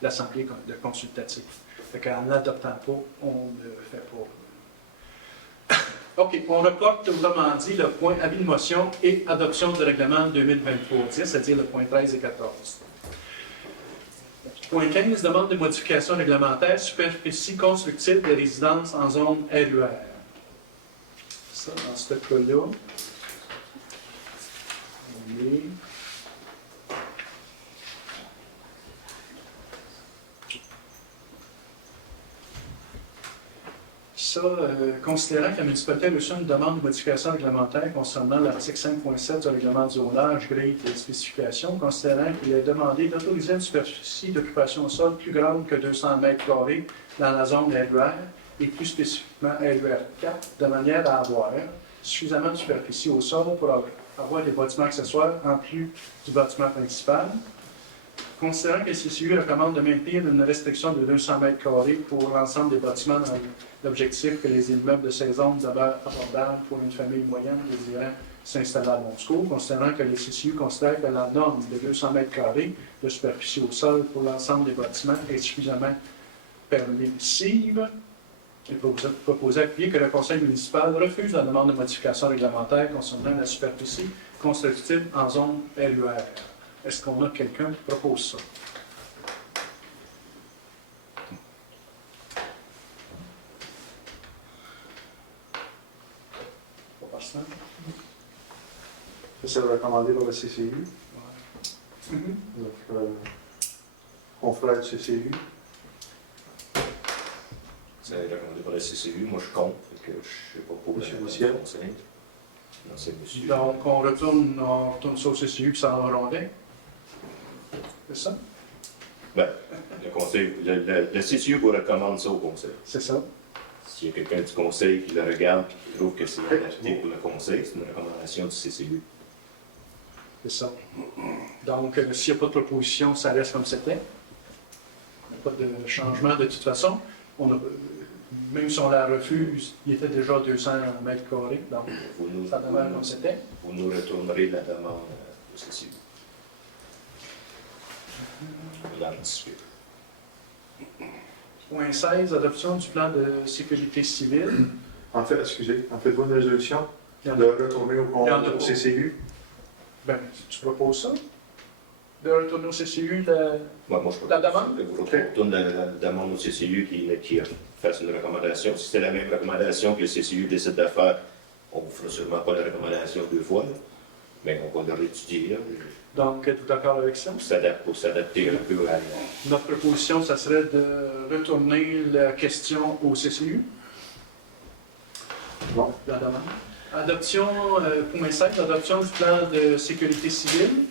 l'assemblée de consultative. Fait qu'en ne l'adoptant pas, on ne fait pas. OK, on reporte, autrement dit, le point avis de motion et adoption du règlement 2023-10, c'est-à-dire le point 13 et 14. Point 15, demande de modification réglementaire, superficie constructive des résidences en zone RUR. Ça, dans ce cas-là, on est... Ça, considérant que la municipalité a reçu une demande de modification réglementaire concernant l'article 5.7 du règlement du zonage, grille et spécifications, considérant qu'il est demandé d'autoriser une superficie d'occupation au sol plus grande que 200 mètres carrés dans la zone LUR et plus spécifiquement LUR 4, de manière à avoir suffisamment de superficie au sol pour avoir des bâtiments accessoires en plus du bâtiment principal. Considérant que le CCU recommande de maintenir une restriction de 200 mètres carrés pour l'ensemble des bâtiments dans l'objectif que les immeubles de ces zones demeurent abordables pour une famille moyenne désirant s'installer à Monsco, considérant que le CCU considère que la norme de 200 mètres carrés de superficie au sol pour l'ensemble des bâtiments est suffisamment permissive, il est proposé appuyer que le conseil municipal refuse la demande de modification réglementaire concernant la superficie constructible en zone LUR. Est-ce qu'on a quelqu'un qui propose ça? Pas personne? Ça, c'est recommandé par le CCU. Donc, confrère du CCU. C'est recommandé par la CCU. Moi, je compte. Que je ne sais pas pour Monsieur le Boussier. conseil. Non, c'est monsieur. Donc, on retourne ça au CCU puis ça en rondait. C'est ça? Ben, le conseil, le CCU vous recommande ça au conseil. C'est ça. S'il y a quelqu'un du conseil qui le regarde et qui trouve que c'est adapté pour le conseil, c'est une recommandation du CCU. C'est ça. Donc, s'il n'y a pas de proposition, ça reste comme c'était. Il n'y a pas de changement de toute façon. Même si on la refuse, il était déjà 200 mètres carrés, donc ça demeure comme c'était. Vous nous retournerez la demande au CCU. Là, un petit peu. Point 16, adoption du plan de sécurité civile. En fait, excusez, en faites-vous une résolution Il y en de a- retourner il y en a au pas. CCU? Ben, tu proposes ça? De retourner au CCU la Moi, je la demande? que vous retournez la demande au CCU qui fasse une recommandation. Si c'est la même recommandation que le CCU décide de faire, on ne vous fera sûrement pas la recommandation deux fois, là. Mais on va l'étudier là, Donc, êtes-vous d'accord avec ça? pour s'adapter un peu à Notre proposition, ça serait de retourner la question au CCU. Bon. La demande. Adoption, point 5, adoption du plan de sécurité civile.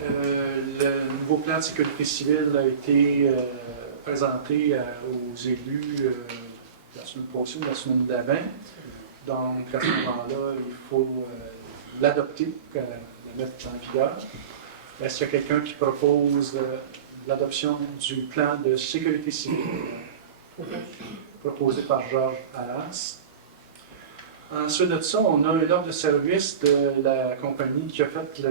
Le nouveau plan de sécurité civile a été présenté aux élus la semaine passée ou la semaine d'avant. Donc, à ce moment-là, il faut l'adopter, la mettre en vigueur. Est-ce qu'il y a quelqu'un qui propose l'adoption du plan de sécurité civile proposé par Georges Allas? Ensuite de ça, on a un ordre de service de la compagnie qui a fait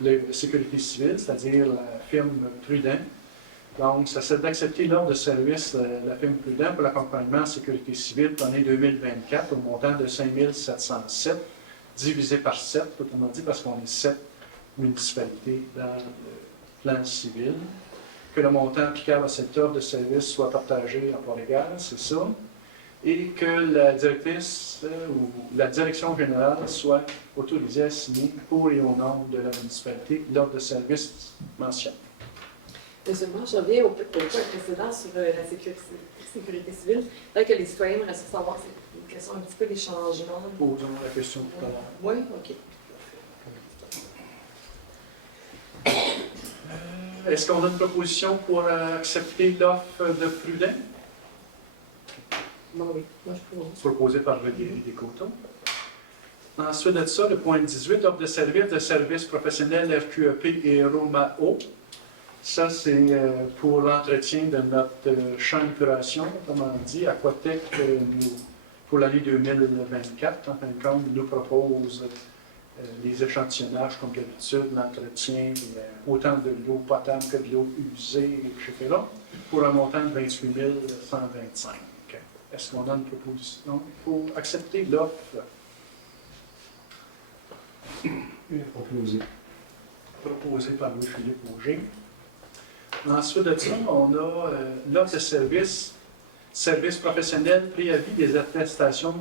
le sécurité civile, c'est-à-dire la firme Prudent. Donc, ça serait d'accepter l'ordre de service de la firme Prudent pour l'accompagnement en sécurité civile pour l'année 2024 au montant de 5 707, divisé par 7, autrement dit, parce qu'on est 7 municipalités dans le plan civil. Que le montant applicable à cette offre de service soit partagé en part égale, c'est ça. Et que la directrice ou la direction générale soit autorisée à signer pour et au nom de la municipalité l'ordre de service mentionné. Deuxièmement, je reviens au point précédent sur la sécurité civile. Là que les citoyens aimeraient savoir, quels sont un petit peu les changements. Posons la question tout à l'heure. Oui, OK. Est-ce qu'on a une proposition pour accepter l'offre de Prudent, Bon, oui, moi je propose. proposée par Valérie Descoteaux? Ensuite de ça, le point 18, offre de services professionnels RQEP et ROMAO. Ça, c'est pour l'entretien de notre champ d'épuration, autrement dit, Aquatec, pour l'année 2024, en fin de compte, nous propose les échantillonnages comme d'habitude, l'entretien, autant de l'eau potable que de l'eau usée, etc., pour un montant de 28 125. Est-ce qu'on a une proposition pour accepter l'offre? Proposée par Louis-Philippe Auger. Ensuite de ça, on a l'offre de service Services professionnels, préavis des attestations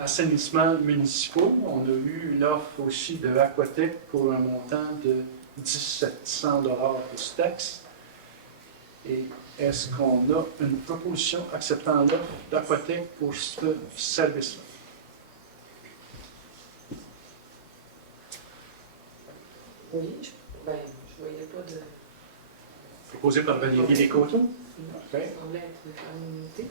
assainissement municipaux. On a eu une offre aussi de Aquatec pour un montant de 1700 $ plus taxes. Et est-ce qu'on a une proposition acceptant l'offre d'Aquatec pour ce service-là? Oui, je voyais pas de. Proposé par Valérie Descoteaux. Ça semblait être quand même noté.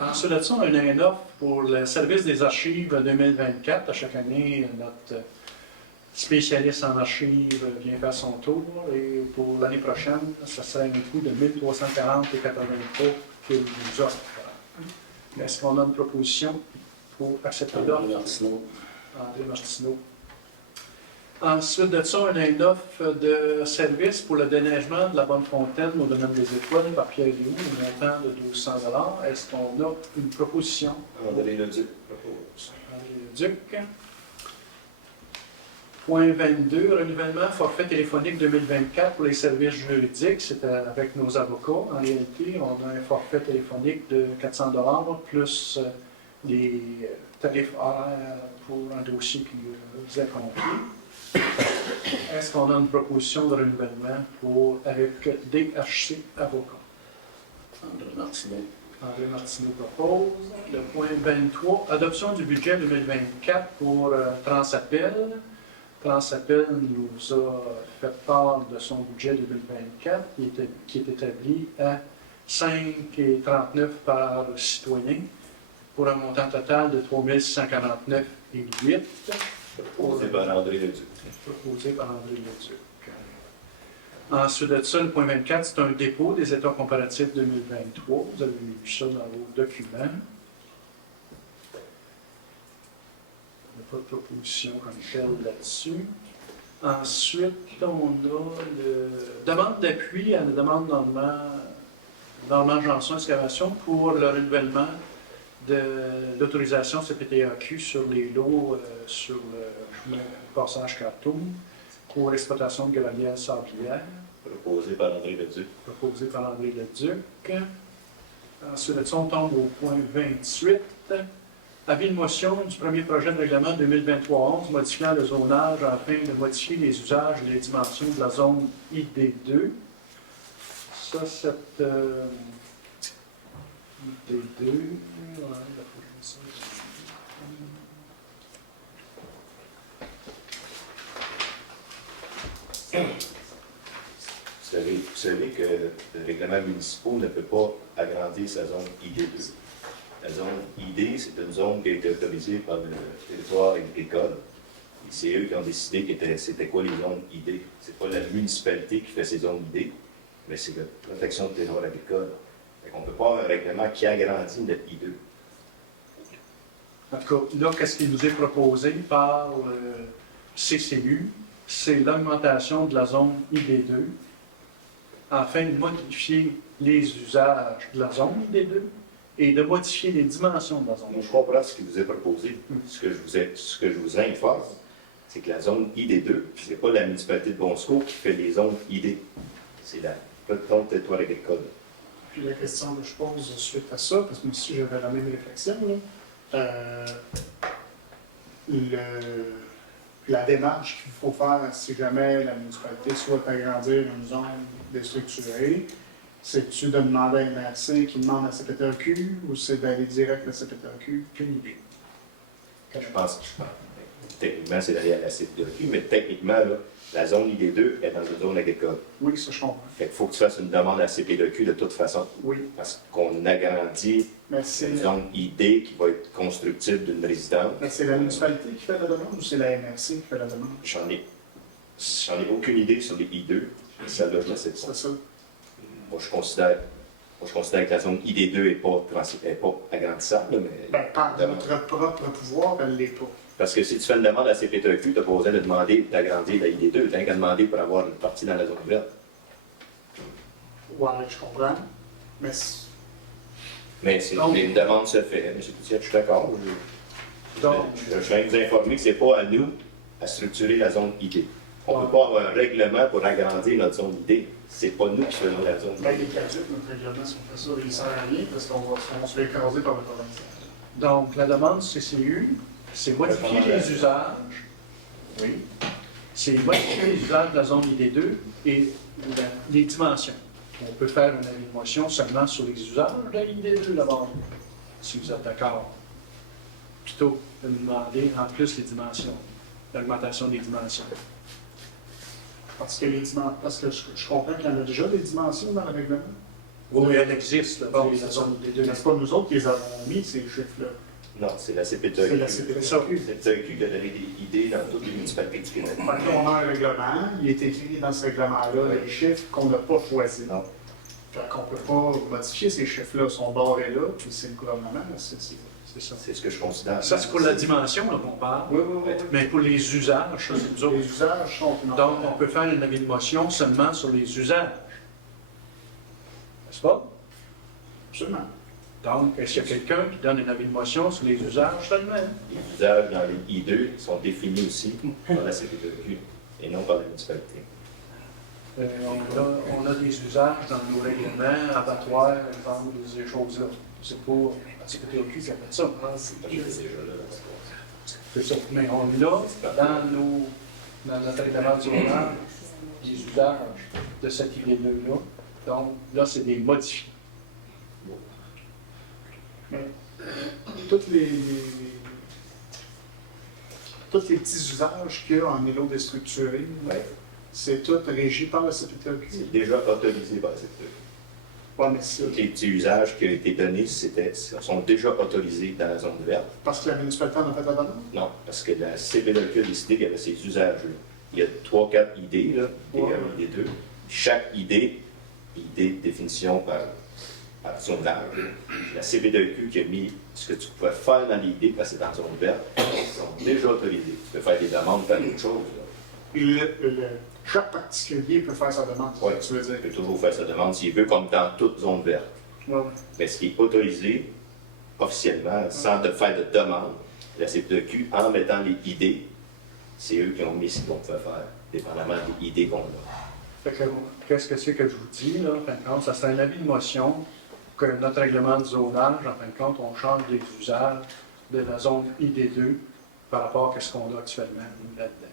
Ensuite de ça, on a une offre pour le service des archives 2024. À chaque année, notre spécialiste en archives vient faire son tour. Et pour l'année prochaine, ça serait un coût de 1340,83 qu'il nous offre. Est-ce qu'on a une proposition pour accepter l'offre? André Martineau. Ensuite de ça, on a une offre de service pour le déneigement de la Bonne-Fontaine au domaine des Étoiles par Pierre Léoux, un montant de 1200 $. Est-ce qu'on a une proposition? André Leduc propose. André Leduc. Point 22, renouvellement forfait téléphonique 2024 pour les services juridiques. C'est avec nos avocats. En réalité, on a un forfait téléphonique de 400 $ plus les tarifs horaires pour un dossier qui vous est accompli. Est-ce qu'on a une proposition de renouvellement avec DHC Avocats? André Martineau. André Martineau propose. Le point 23, adoption du budget 2024 pour Transappel. Transappel nous a fait part de son budget 2024 qui est établi à 5,39 par citoyen pour un montant total de 3649,8. Proposé par André Leduc. Proposé par André Leduc. Ensuite de ça, le point 24, c'est un dépôt des états comparatifs 2023. Vous avez vu ça dans vos documents. Il n'y a pas de proposition comme telle là-dessus. Ensuite, on a la demande d'appui à la demande Normand Janson Excavation pour le renouvellement de l'autorisation CPTAQ sur les lots sur le chemin passage Cartoum pour l'exploitation de gravières sablières. Proposé par André Leduc. Proposé par André Leduc. Ensuite de ça, on tombe au point 28. Avis de motion du premier projet de règlement 2023-11 modifiant le zonage afin de modifier les usages et les dimensions de la zone ID2. Ça, cette ID2, Vous savez que le règlement municipal ne peut pas agrandir sa zone ID2. La zone ID, c'est une zone qui a été autorisée par le territoire agricole. Et c'est eux qui ont décidé c'était quoi les zones ID. Ce n'est pas la municipalité qui fait ces zones ID, mais c'est la protection du territoire agricole. On ne peut pas avoir un règlement qui agrandit notre ID2. En tout cas, là, qu'est-ce qui nous est proposé par le CCU? C'est l'augmentation de la zone ID2 afin de modifier les usages de la zone ID2 et de modifier les dimensions de la zone. Moi, je comprends ce qui vous est proposé. Ce que je vous informe, c'est que la zone ID2, ce n'est pas la municipalité de Bon-Secours qui fait les zones ID. C'est la protection du territoire agricole. Puis la question que je pose suite à ça, parce que moi aussi j'avais la même réflexion, là, la démarche qu'il faut faire si jamais la municipalité souhaite agrandir une zone déstructurée, c'est-tu de demander à MRC qui demande à la CPTAQ ou c'est d'aller direct à la CPTAQ? Aucune idée. Je pense que techniquement, c'est derrière la CPTAQ, mais techniquement, là, la zone ID2 est dans une zone agricole. Oui, ça je comprends. Fait qu'il faut que tu fasses une demande à la CPTAQ de toute façon. Oui. Parce qu'on agrandit une zone ID qui va être constructible d'une résidence. Mais c'est la municipalité qui fait la demande ou c'est la MRC qui fait la demande? J'en ai aucune idée sur les I2, mais celle-là, je ne sais pas. C'est ça. Moi, je considère que la zone ID2 n'est pas agrandissable, mais... Ben, par notre propre pouvoir, elle ne l'est pas. Parce que si tu fais une demande à la CPTAQ, tu n'as pas besoin de demander d'agrandir la ID2, tu n'as qu'à demander pour avoir une partie dans la zone verte. Ouais, je comprends. Mais une demande se fait. M. Coutier, je suis d'accord. Je viens de vous informer que ce n'est pas à nous à structurer la zone ID. On ne peut pas avoir un règlement pour agrandir notre zone ID. C'est pas nous qui faisons la zone Ben, les ID. caducs, notre règlement, si on fait ça, il ne sert à rien parce qu'on se fait écraser par le provincial. Donc, la demande CCU, c'est modifier les usages. Oui. C'est modifier les usages de la zone ID2 et les dimensions. On peut faire un avis de motion seulement sur les usages de la ID2 d'abord, si vous êtes d'accord. Plutôt que de nous demander en plus les dimensions, l'augmentation des dimensions. Parce que je comprends qu'il y en a déjà des dimensions dans le règlement. Oui, elle existe, là, Bon, la zone ID2. Mais c'est pas nous autres qui les avons mis, ces chiffres-là. Non, c'est la CPTEQ. C'est la CPTEQ. C'est la CPTEQ qui a donné des idées dans toutes les municipalités du Québec. Fait que là, on a un règlement, il est écrit dans ce règlement-là les chiffres qu'on n'a pas choisis. Non. Fait qu'on ne peut pas modifier ces chiffres-là, ils sont barrés là, puis c'est le gouvernement, c'est ça. C'est ce que je considère. Ça, c'est pour la dimension qu'on parle. Oui, oui, oui. Mais pour les usages, ça, c'est nous autres. Les usages sont Donc, on peut faire une avis de motion seulement sur les usages. N'est-ce pas? Absolument. Donc, est-ce qu'il y a quelqu'un qui donne une avis de motion sur les usages seulement? Les usages dans les I2 sont définis aussi par la CPTEQ et non par la municipalité. On a des usages dans nos règlements, abattoirs, exemple, ces choses-là. C'est pour la CPTEQ qui a fait ça. C'est déjà là. C'est ça. Mais on a dans notre règlement du zonage des usages de cette idée-là. Donc, là, c'est des modifiés. Mais tous les petits usages qu'il y a en îlot déstructuré, Ouais. c'est tout régi par la CPTEQ. C'est déjà autorisé par la CPTEQ. Ouais, mais c'est Tous les petits usages qui ont été donnés sont déjà autorisés dans la zone verte. parce que la municipalité en a fait la demande. Non, parce que la CPTEQ a décidé qu'il y avait ces usages-là. Il y a 3-4 idées, là, Ouais. idée 2. Chaque idée définition par zonage. La CPTEQ qui a mis ce que tu pouvais faire dans l'idée parce que c'est dans la zone verte, ils sont déjà autorisés. Tu peux faire des demandes, faire d'autres choses. Là. Chaque particulier peut faire sa demande, c'est Ouais. ce que tu veux dire. Il peut toujours faire sa demande s'il veut, comme dans toute zone verte. Ouais, ouais. Mais ce qui est autorisé officiellement, sans te faire de demande, la CPTEQ, en mettant les idées, c'est eux qui ont mis ce qu'on peut faire, dépendamment des idées qu'on a. Fait que, qu'est-ce que c'est que je vous dis, là, en fin de compte? Ça, c'est un avis de motion que notre règlement de zonage, en fin de compte, on change les usages de la zone ID2 par rapport à ce qu'on a actuellement là-dedans.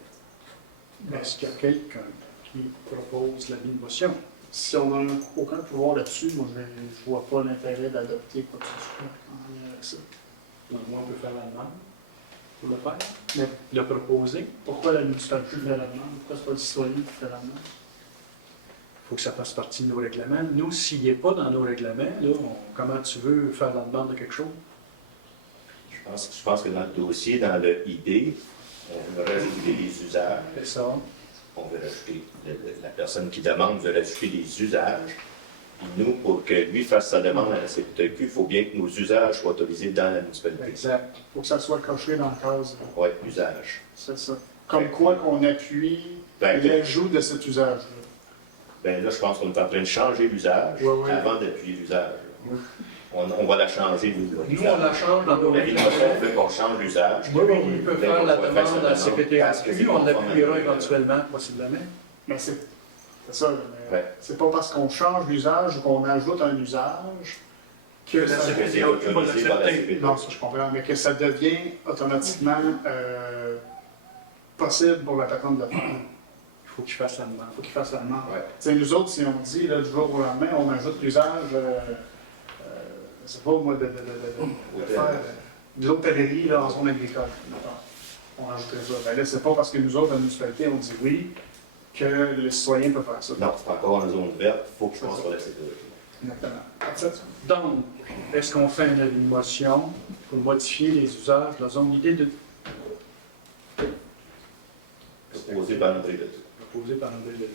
Est-ce qu'il y a quelqu'un qui propose l'avis de motion? Si on n'a aucun pouvoir là-dessus, moi je ne vois pas l'intérêt d'adopter quoi que ce soit en lien avec ça. Au moins, on peut faire la demande pour le faire, Mais le proposer. pourquoi la municipalité fait la demande? Pourquoi c'est pas le citoyen qui fait la demande? Il faut que ça fasse partie de nos règlements. Nous, s'il n'est pas dans nos règlements, là, comment tu veux faire la demande de quelque chose? Je pense que dans le dossier, dans le ID, on va rajouter les usages. C'est ça. On veut rajouter, la personne qui demande veut rajouter les usages. Puis nous, pour que lui fasse sa demande à la CPTEQ, il faut bien que nos usages soient autorisés dans la municipalité. Exact. Il faut que ça soit coché dans le case. Oui, usage. C'est ça. Comme quoi qu'on appuie Ben, l'ajout de cet usage-là. ben là, je pense qu'on est en train de changer l'usage Ouais, ouais. avant d'appuyer l'usage. On va la changer, nous. Nous, on la change dans nos La règlements. motion fait qu'on change l'usage. Oui, il peut faire la demande à la parce que CPTEQ, c'est on conforme. l'appuiera éventuellement, possiblement. Mais c'est ça, là, mais Ouais. c'est pas parce qu'on change l'usage ou qu'on ajoute un usage que La ça CPTEQ va autorisé par la l'accepter. CPTEQ. Non, ça je comprends, mais que ça devient automatiquement possible pour la patronne de le faire. Il faut qu'il fasse la demande. Il faut qu'il fasse la demande. Ouais. Tu sais, nous autres, si on dit là, du jour au lendemain, on ajoute l'usage, je sais pas moi, de faire de l'hôtellerie là, en zone agricole. D'accord. On rajouterait ça. Ben là, c'est pas parce que nous autres, la municipalité, on dit oui, que le citoyen peut faire ça. Non, c'est encore en zone verte, il faut que je pense sur la CPTEQ. Exactement. Parfait. Donc, est-ce qu'on fait une avis de motion pour modifier les usages de la zone ID2 Proposé par André Ledoux. proposée par André Ledoux?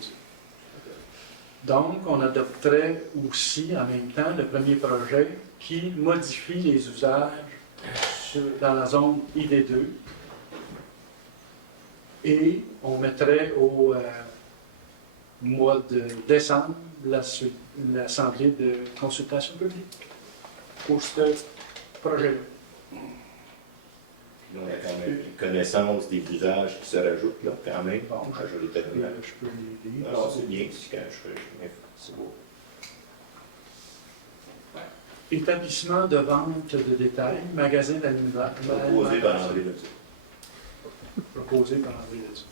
Donc, on adopterait aussi en même temps le premier projet qui modifie les usages dans la zone ID2 et on mettrait au mois de décembre l'assemblée de consultation publique pour ce projet-là. Nous, on a quand même une connaissance des usages qui se rajoutent, là, quand même, Bon, majoritairement. Je peux les lire. Alors, c'est bien, c'est beau. Établissement de vente de détail, magasin d'alimentaire. Proposé par André Leduc. Proposé par André Leduc.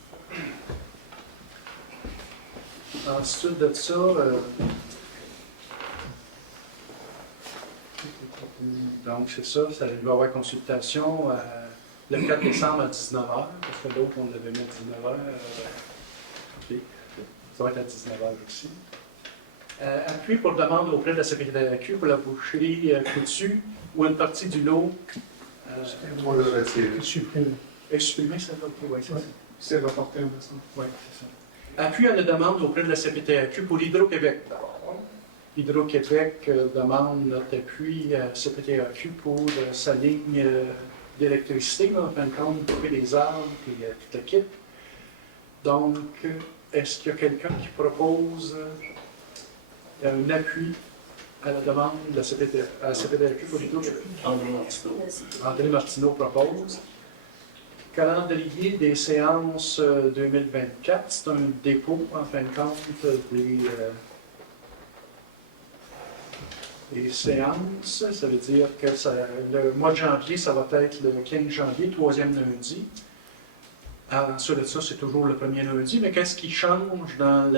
Ensuite de ça, donc c'est ça, il va y avoir consultation le 4 décembre à 19h, parce que l'autre on l'avait mis à 19h. OK. Ça va être à 19h aussi. Appui pour demande auprès de la CPTAQ pour la boucherie Coutu ou une partie du lot. On l'a retiré. Est supprimé, ça va? Oui, c'est ça. C'est reporté en décembre. Oui, c'est ça. Appui à la demande auprès de la CPTAQ pour Hydro-Québec. Hydro-Québec demande notre appui à CPTAQ pour sa ligne d'électricité, en fin de compte, couper les arbres et toute l'équipe. Donc, est-ce qu'il y a quelqu'un qui propose un appui à la demande de la CPTAQ pour Hydro-Québec? André Martineau propose. Calendrier des séances 2024, c'est un dépôt, en fin de compte, des séances. Ça veut dire que le mois de janvier, ça va être le 15 janvier, 3e lundi. Ensuite de ça, c'est toujours le 1er lundi, mais qu'est-ce qui change dans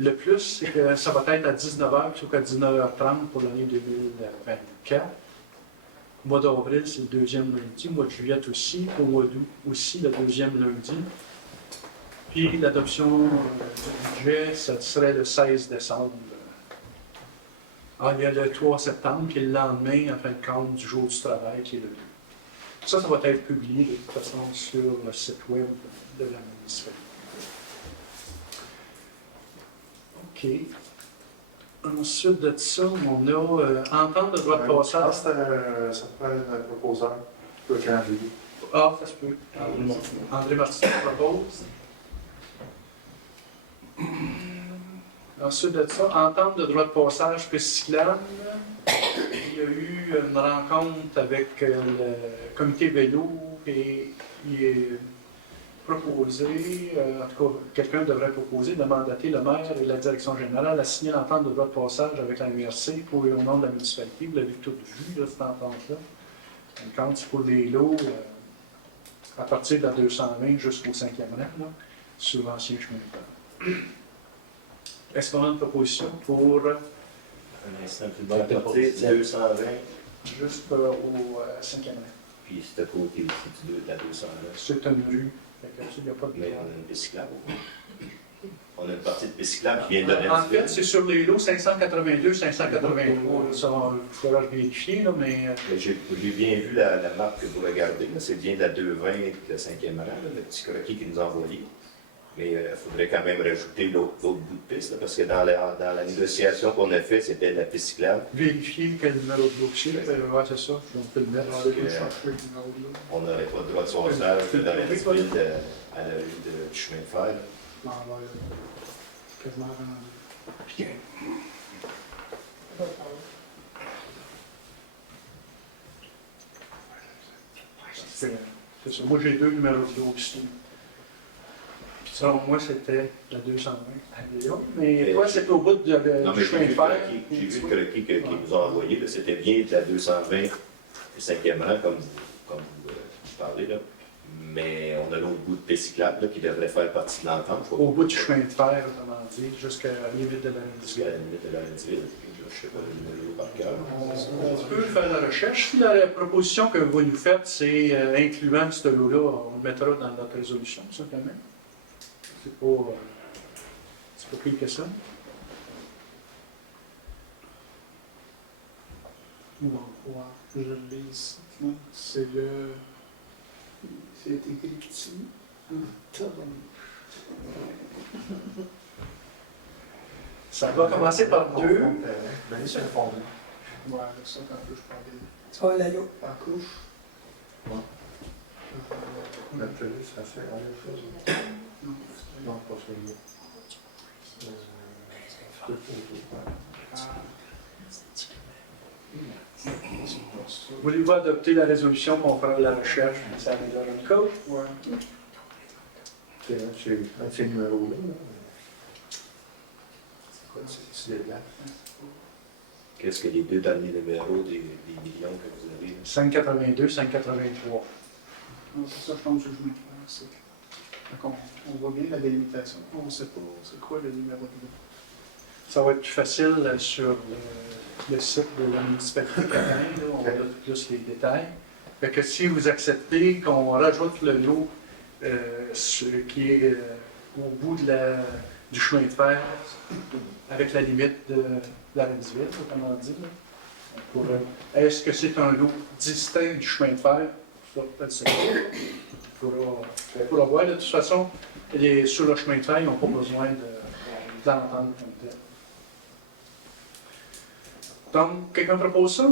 le plus, c'est que ça va être à 19h plutôt qu'à 19h30 pour l'année 2024. Le mois d'avril, c'est le 2e lundi. Le mois de juillet aussi. Au mois d'août aussi, le 2e lundi. Puis l'adoption du budget, ça serait le 16 décembre. Il y a le 3 septembre, puis le lendemain, en fin de compte, du jour du travail, qui est le 2. Ça va être publié de toute façon sur le site web de la municipalité. OK. Ensuite de ça, on a entente de droit de passage. Ça prend un proposeur pour le calendrier. Ah, ça se peut. André Martineau propose. Ensuite de ça, entente de droit de passage cyclable. Il y a eu une rencontre avec le comité vélo et il est proposé, en tout cas, quelqu'un devrait proposer de mandater le maire et la direction générale à signer l'entente de droit de passage avec la MRC pour au nom de la municipalité. Vous l'avez tout vu, cette entente-là. L'entente, c'est pour les lots à partir de la 220 jusqu'au 5e rang, sur l'ancien chemin de fer. Est-ce qu'on a une proposition pour... Un instant, tout le monde a porté 220. Jusqu'au 5e rang. Puis c'était côté aussi de la 220. C'est une rue. Il n'y a pas de... Mais on a une piste cyclable. On a une partie de piste cyclable qui vient de En fait, c'est sur les lots 582, 583. Ça, il faudra vérifier, là, mais... J'ai bien vu la map que vous regardez. C'est bien de la 220 et le 5e rang, le petit croquis qu'il nous a envoyé. Mais il faudrait quand même rajouter l'autre bout de piste, là, parce que dans la négociation qu'on a faite, c'était la piste cyclable. Vérifier quel numéro de lot c'est. Oui, c'est ça. On peut le mettre. On n'aurait pas de droit de passage dans la ville à la rue du chemin de fer. Non, quasiment rendu. C'est ça. Moi, j'ai 2 numéros de lot ici. Selon moi, c'était la 220 à Léon, mais toi, c'était au bout du chemin de fer. J'ai vu le croquis qu'ils nous ont envoyé. C'était bien de la 220 et 5e rang, comme vous parlez. Là. Mais on a l'autre bout de piste cyclable qui devrait faire partie de l'entente. Au bout du chemin de fer, autrement dit, jusqu'à la limite de la Jusqu'à la limite de la ville. Je ne sais pas le numéro par cœur. On peut faire la recherche. Si la proposition que vous nous faites, c'est incluant ce lot-là, on le mettra dans notre résolution, simplement. C'est pas pire que ça. Bon, ouais, je l'ai ici. C'est le. C'est écrit petit. Ça va commencer par 2. Ben, c'est un fond. Ouais, ça, quand je parlais. Tu vois, là, En couche. La télé, ça fait la même chose. Non, pas celui-là. C'est pas ça. Voulez-vous adopter la résolution qu'on fera la recherche et ça améliore le code? Ouais. C'est un de ces numéros-là. C'est quoi, c'est des blagues? Qu'est-ce que les deux derniers numéros des millions que vous avez? 582, 583. Donc, ça, je tombe sur le chemin de fer. Donc, on voit bien la délimitation. On ne sait pas c'est quoi le numéro de l'eau. Ça va être plus facile sur le site de la municipalité de Catin, là, on a plus les détails. Fait que si vous acceptez qu'on rajoute le lot qui est au bout du chemin de fer, avec la limite de la réduite, autrement dit, est-ce que c'est un lot distinct du chemin de fer? Ça, peut-être on pourra voir. De toute façon, sur le chemin de fer, ils n'ont pas besoin d'entendre comme tel. Donc, quelqu'un propose ça?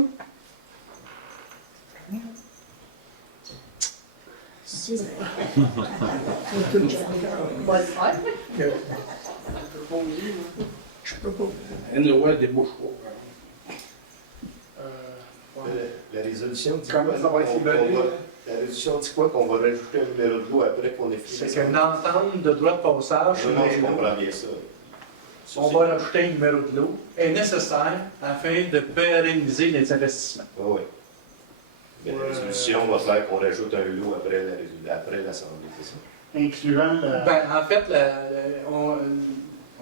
Si. On va le faire. Je peux pas. Un loi débouche pas. La résolution dit Comment quoi? ça va être libellé? La résolution dit quoi? Qu'on va rajouter un numéro de l'eau après qu'on ait fini. C'est qu'une entente de droit de passage sur Non, les je lots, comprends bien ça. on va rajouter un numéro de lot, est nécessaire afin de pérenniser les investissements. Oui. Mais la résolution va faire qu'on rajoute un lot après l'Assemblée, c'est ça? Incluant le... Ben, en fait, on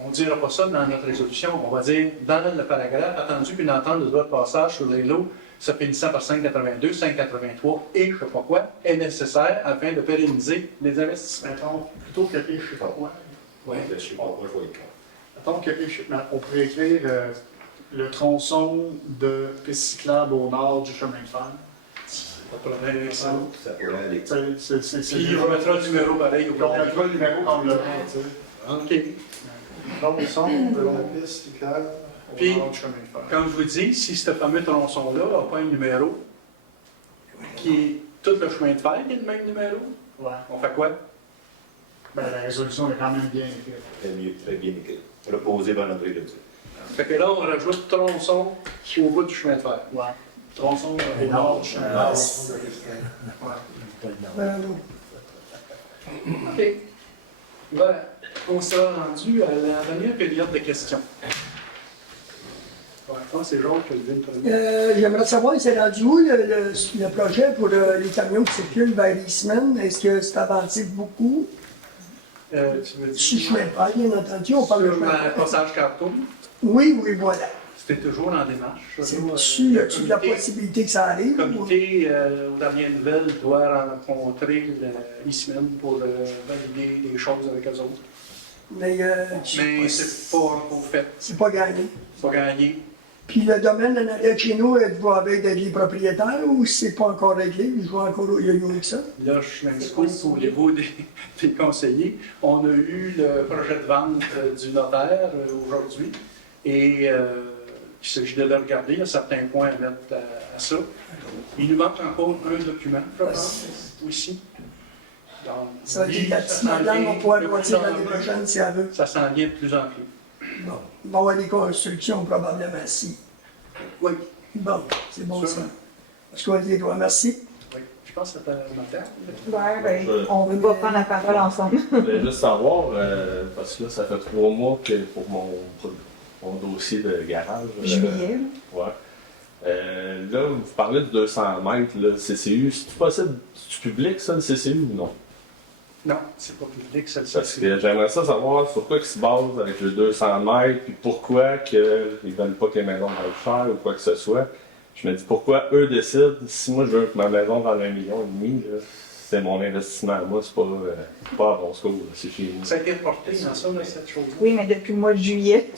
ne dira pas ça dans notre résolution. On va dire, dans le paragraphe, attendu qu'une entente de droit de passage sur les lots se finissant par 582, 583 et je ne sais pas quoi, est nécessaire afin de pérenniser les investissements. Mettons, plutôt que je ne sais pas quoi. Oui. Je ne sais pas pourquoi je vais être Mettons que on pourrait écrire le tronçon de piste cyclable au nord du chemin de fer. Pas de problème avec ça. Ça pourrait aller. Puis on mettra le numéro pareil au On mettra le numéro comme le OK. Tronçon de la piste cyclable au Puis, nord du chemin de fer. comme je vous dis, si ce fameux tronçon-là n'a pas un numéro, qui est tout le chemin de fer qui est le même numéro, Ouais. on fait quoi? Ben, la résolution est quand même bien écrite. Très bien écrit. Proposé par notre élu. Fait que là, on rajoute tronçon au bout du chemin de fer. Ouais. Tronçon au nord du chemin de fer. OK. Voilà. On sera rendu à la dernière période de questions. Ouais, je pense que c'est Jean qui a levé une première. J'aimerais savoir, c'est rendu où le projet pour les camions qui circulent vers les semaines? Est-ce que c'est avancé beaucoup? Tu veux dire Si je ne sais pas, bien entendu, on parle de sur le passage carton? Oui, oui, voilà. C'était toujours en démarche. C'est-tu de la possibilité que ça arrive? Le comité, aux dernières nouvelles, doit rencontrer l'ISMEN pour valider des choses avec eux autres. Mais c'est pas encore fait. c'est pas gagné. C'est pas gagné. Puis le domaine en arrière de chez nous, êtes-vous avec des propriétaires ou c'est pas encore réglé? Je vois encore au yo-yo avec ça. Là, je m'excuse au niveau des conseillers. On a eu le projet de vente du notaire aujourd'hui et il s'agit de le regarder. Il y a certains points à mettre à ça. Il nous manque encore un document, je pense, aussi. Donc, Ça veut dire que la petite s'en madame vient va pouvoir de plus bâtir en l'année plus. prochaine si elle veut. Ça s'en vient de plus en plus. Bon. Il va y avoir des constructions probablement si. Oui. Bon, c'est bon ça. Sûrement. Je dois dire, toi, merci. Oui. Je pense que c'était un notaire. Ouais, ben, on va prendre la parole ensemble. Je voulais juste savoir, parce que là, ça fait 3 mois que pour mon dossier de garage. Juillet. Ouais. Là, vous parlez de 200 mètres, le CCU. C'est-tu possible? C'est-tu public, ça, le CCU ou non? Non, c'est pas public, ça le Parce que j'aimerais ça savoir sur quoi ils se basent avec le 200 mètres, puis pourquoi qu'ils ne veulent pas que les maisons valent cher ou quoi que ce soit. Je me dis pourquoi eux décident, si moi je veux que ma maison vaille 1,5 million, là, c'est mon investissement à moi, c'est pas à bon secours, c'est chez nous. Ça a été reporté dans ça, là, cette chose-là. Oui, mais depuis le mois de juillet.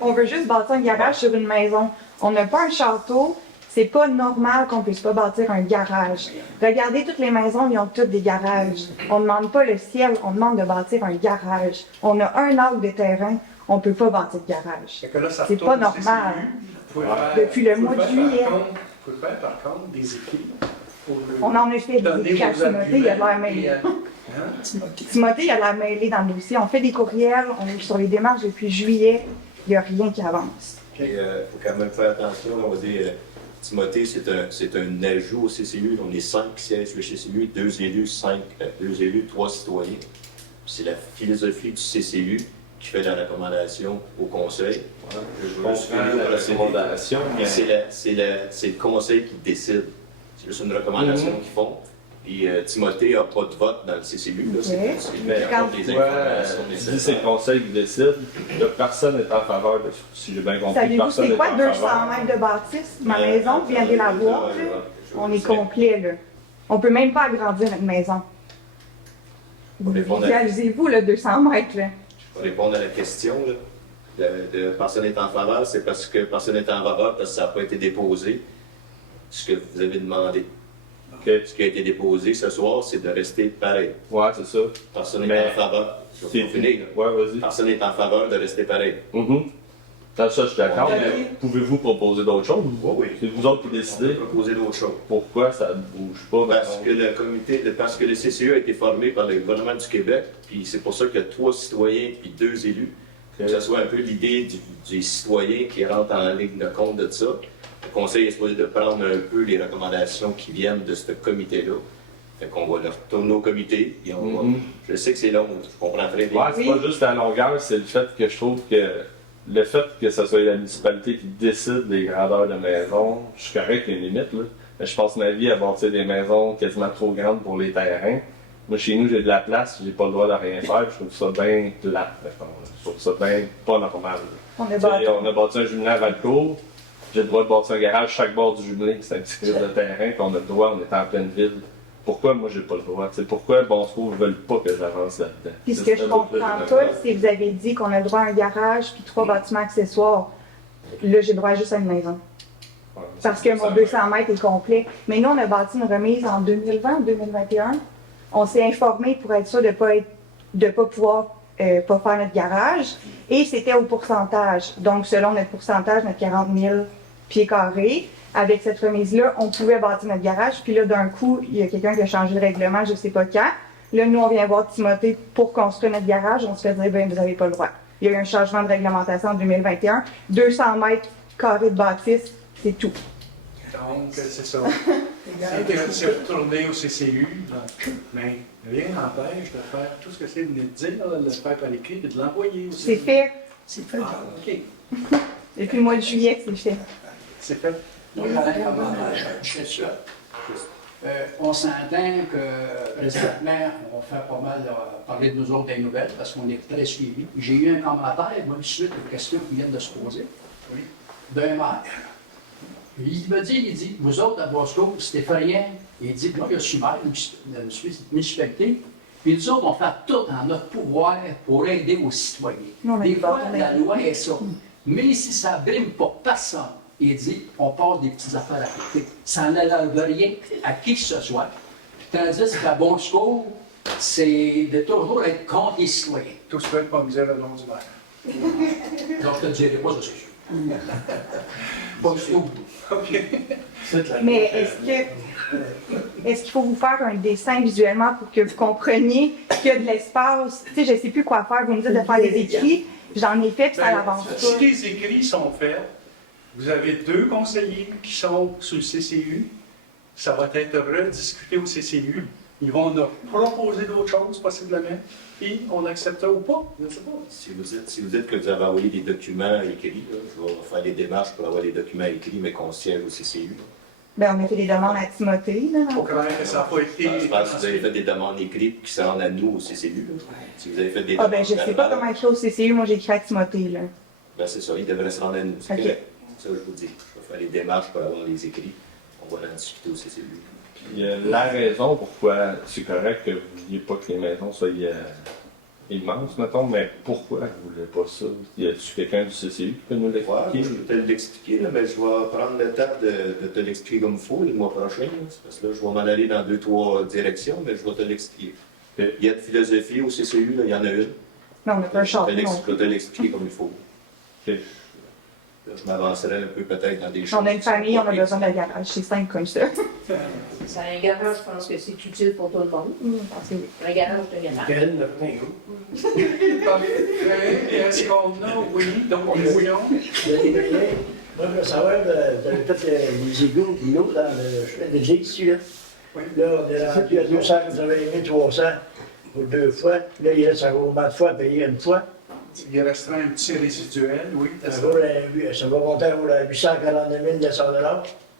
On veut juste bâtir un garage sur une maison. On n'a pas un château. C'est pas normal qu'on puisse pas bâtir un garage. Regardez, toutes les maisons, ils ont toutes des garages. On ne demande pas le ciel, on demande de bâtir un garage. On a un arc de terrain, on peut pas bâtir de garage. Fait que là, ça C'est retourne pas au CCU. normal. Vous pouvez faire- Depuis le vous mois pouvez de faire, juillet. Vous pouvez faire, par contre, des écrits. pour le- On en a fait donner des cas. vos Timothée, il a l'air arguments mêlé. et, hein? Timothée, il a l'air mêlé dans le dossier. On fait des courriels, on est sur les démarches depuis juillet. Il n'y a rien qui avance. Il faut quand même faire attention, on va dire, Timothée, c'est un ajout au CCU. On est 5 qui siègent sur le CCU, 2 élus, 3 citoyens. C'est la philosophie du CCU qui fait la recommandation au conseil. Je comprends la recommandation, mais c'est le conseil qui décide. C'est juste une recommandation qu'ils font. Puis Timothée n'a pas de vote dans le CCU. Là, mais les informations si nécessaires. c'est le conseil qui décide, là, personne n'est en faveur de si j'ai bien compris. Savez-vous Personne c'est n'est quoi en 200 faveur. mètres de bâtisse? Ma maison, vous viendrez la voir, là. On est complet, là. On peut même pas agrandir notre maison. Vous visualisez-vous, le 200 mètres, là? Pour répondre à la question, là, de personne n'est en faveur, c'est parce que personne n'est en faveur parce que ça n'a pas été déposé. Ce que vous avez demandé. Okay. Ce qui a été déposé ce soir, c'est de rester pareil. Ouais, c'est ça. Personne n'est en faveur. Je vais finir. Ouais, vas-y. Personne n'est en faveur de rester pareil. Ça, je suis d'accord, mais pouvez-vous proposer d'autres choses? Oui. C'est vous autres qui décidez. Proposer d'autres choses. Pourquoi ça ne bouge pas? Parce que le CCE a été formé par le gouvernement du Québec, puis c'est pour ça qu'il y a 3 citoyens puis 2 élus. Okay. Que ce soit un peu l'idée du citoyen qui rentre en ligne de compte de ça. Le conseil est supposé de prendre un peu les recommandations qui viennent de ce comité-là. Fait qu'on va leur retourner au comité, et on va... Je sais que c'est long, je comprends très bien. Ouais, c'est pas juste la longueur, c'est le fait que je trouve que ce soit la municipalité qui décide des grandeurs de maisons, je suis correct les limites, là. Mais je passe ma vie à bâtir des maisons quasiment trop grandes pour les terrains. Moi, chez nous, j'ai de la place, j'ai pas le droit de rien faire, je trouve ça bien plat. Je trouve ça bien pas normal. On a bâti un jumelé à Valcourt, j'ai le droit de bâtir un garage chaque bord du jumelé, c'est un petit crise de terrain qu'on a le droit, on est en pleine ville. Pourquoi moi j'ai pas le droit? C'est pourquoi Bonsecours ne veulent pas que j'avance là-dedans? Puis ce que je comprends pas, c'est que vous avez dit qu'on a le droit à un garage puis 3 bâtiments accessoires. Là, j'ai le droit juste à une maison. Ouais, parce que mon 200 mètres est complet. Mais nous, on a bâti une remise en 2020 ou 2021. On s'est informé pour être sûr de pas pouvoir pas faire notre garage. Et c'était au pourcentage. Donc, selon notre pourcentage, notre 40 000 pieds carrés, avec cette remise-là, on pouvait bâtir notre garage. Puis là, d'un coup, il y a quelqu'un qui a changé le règlement, je ne sais pas quand. Là, nous, on vient voir Timothée pour construire notre garage. On se fait dire, ben, vous n'avez pas le droit. Il y a eu un changement de réglementation en 2021. 200 mètres carrés de bâtisse, c'est tout. Donc, c'est ça. C'est retourné au CCU, mais rien n'empêche de faire tout ce que c'est de dire, de le faire par écrit et de l'envoyer aussi. C'est fait. C'est fait. Ah, OK. Depuis le mois de juillet que c'est fait. C'est fait. Moi, je suis on s'entend que présentement, on fait pas mal parler de nous autres des nouvelles parce qu'on est très suivis. J'ai eu un commentaire, moi, suite aux questions qui viennent de se poser, d'un maire. Il me dit, vous autres à Bosco, Stéphane, il dit, moi, je suis maire de la municipalité, puis nous autres, on fait tout en notre pouvoir pour aider aux citoyens. Des fois, la loi est ça. Mais si ça ne brime pas personne, il dit, on passe des petites affaires à côté. Ça n'enlève rien à qui que ce soit. Tandis qu'à Bosco, c'est de toujours être contre les citoyens. Tout se fait pas me dire le nom du maire. Donc, je ne te dirai pas ce sujet. Pas du tout. Mais est-ce qu'il faut vous faire un dessin visuellement pour que vous compreniez qu'il y a de l'espace? Tu sais, je ne sais plus quoi faire. Vous me dites de faire des écrits. J'en ai fait, puis ça n'avance pas. Si les écrits sont faits, vous avez 2 conseillers qui sont sur le CCU. Ça va être rediscuté au CCU. Ils vont nous proposer d'autres choses, possiblement. Puis, on acceptera ou pas, je ne sais pas. Si vous dites que vous avez envoyé des documents écrits, là, je vais faire des démarches pour avoir des documents écrits, mais qu'on siège au CCU. Bien, on a fait des demandes à Timothée. Là, faut quand même que ça n'a pas été... Je pense que vous avez fait des demandes écrites qui se rendent à nous au CCU. Là. Si vous avez fait des demandes... je ne sais pas comment écrire au CCU. Moi, j'ai écrit à Timothée. Là. Ben, c'est ça, il devrait se rendre à nous. C'est correct. Ça, je vous dis. Je vais faire les démarches pour avoir les écrits. On va en discuter au CCU. Puis, la raison pourquoi c'est correct que vous ne vouliez pas que les maisons soient immenses, mettons, mais pourquoi vous ne voulez pas ça? Y a-t-il quelqu'un du CCU qui peut nous l'expliquer? Ouais, je vais te l'expliquer, mais je vais prendre le temps de te l'expliquer comme il faut le mois prochain. Là, parce que là, je vais m'en aller dans 2-3 directions, mais je vais te l'expliquer. Okay. Il y a de philosophie au CCU, là, il y en a une. Non, on n'a pas un char. Je vais te l'expliquer comme il faut. Okay. Là, je m'avancerai un peu peut-être dans des choses. On a une famille, on a besoin d'un garage. C'est simple comme ça. C'est un garage, je pense que c'est utile pour tout le monde. Un garage de garage. Est-ce qu'on a, oui, donc oui, Moi, je veux savoir, vous avez fait les égouts de l'eau dans le chemin de l'église ici, là. Oui. Là, on est rendu à 200, vous avez mis 300 pour 2 fois. Là, il reste encore combien de fois à payer une fois? Il restera un petit résiduel, oui. Ça va monter à 849 900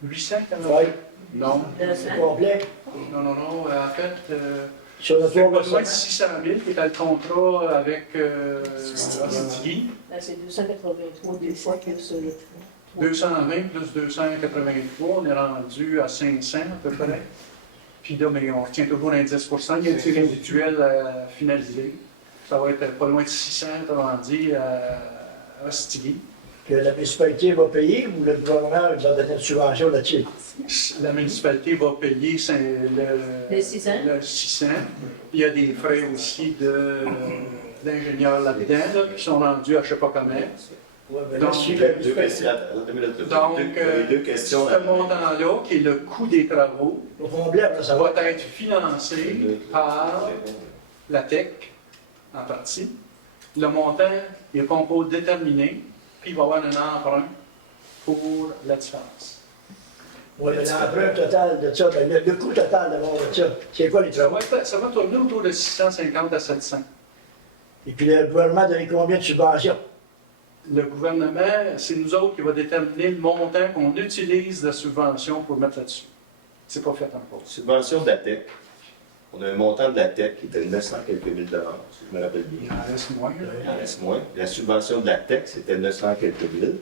$. 800 Oui. Non. C'est complet. Non. En fait, Sur le c'est tour pas de loin de 600 000 qui est le contrat avec Stigui. C'est 283 des fois plus le 220 plus 283, on est rendu à 500 à peu près. Puis là, mais on retient toujours un 10 il y a un petit résiduel à finaliser. Ça va être pas loin de 600, autrement dit, à Stigui. Que la municipalité va payer ou le gouvernement nous a donné une subvention là-dessus? La municipalité va payer le 600. Le 600. Il y a des frais aussi d'ingénieurs là-dedans là, qui sont rendus à je ne sais pas combien. Ouais, mais Donc, Deux questions. Deux questions. Ce montant-là, qui est le coût des travaux, ça va être financé par la TEC en partie. Le montant est pas encore déterminé, puis il va y avoir un emprunt pour la différence. Oui, mais l'emprunt total de ça, le coût total de ça, c'est quoi les travaux? Ça va tourner autour de 650 à 700. Et puis le gouvernement a donné combien de subventions? Le gouvernement, c'est nous autres qui va déterminer le montant qu'on utilise de subvention pour mettre là-dessus. C'est pas fait encore. Subvention de la TEC. On a un montant de la TEC qui était de 900 quelques mille dollars, si je me rappelle bien. Il en reste moins. Il en reste moins. La subvention de la TEC, c'était 900 quelques mille.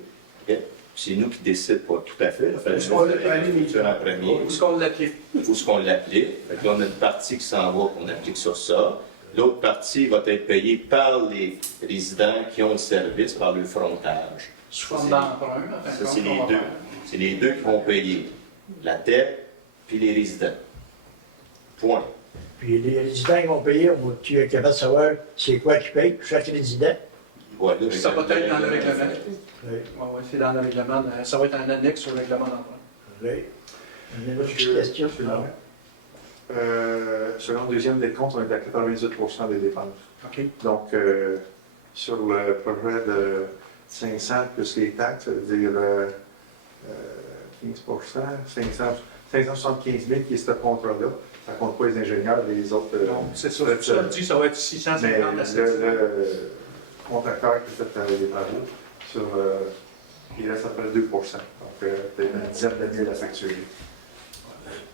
Okay. C'est nous qui décidons pas tout à fait. Il fallait Où est-ce en premier. Où est-ce qu'on l'applique? Où est-ce qu'on l'applique. Fait là, on a une partie qui s'en va, qu'on applique sur ça. L'autre partie va être payée par les résidents qui ont le service, par le frontage. Sous forme d'emprunt. Ça, c'est les deux. C'est les deux qui vont payer. La TEC puis les résidents. Point. Puis les résidents qui vont payer, tu es capable de savoir c'est quoi qui paye, chaque résident? Voilà, ça va être dans le règlement. Oui. Oui, c'est dans le règlement. Ça va être un annexe au règlement d'emprunt. Oui. Une autre question? Selon le deuxième décompte, on est à 98 des dépenses. OK. Donc, sur le projet de 500 plus les taxes, ça veut dire 15 575 000 qui est ce contrat-là. Ça ne compte pas les ingénieurs et les autres. Donc, c'est ça. Ça dit ça va être 650 à 700. Le contracteur qui fait les travaux, il reste à peu près 2 donc peut-être une dizaine de mille à facturer.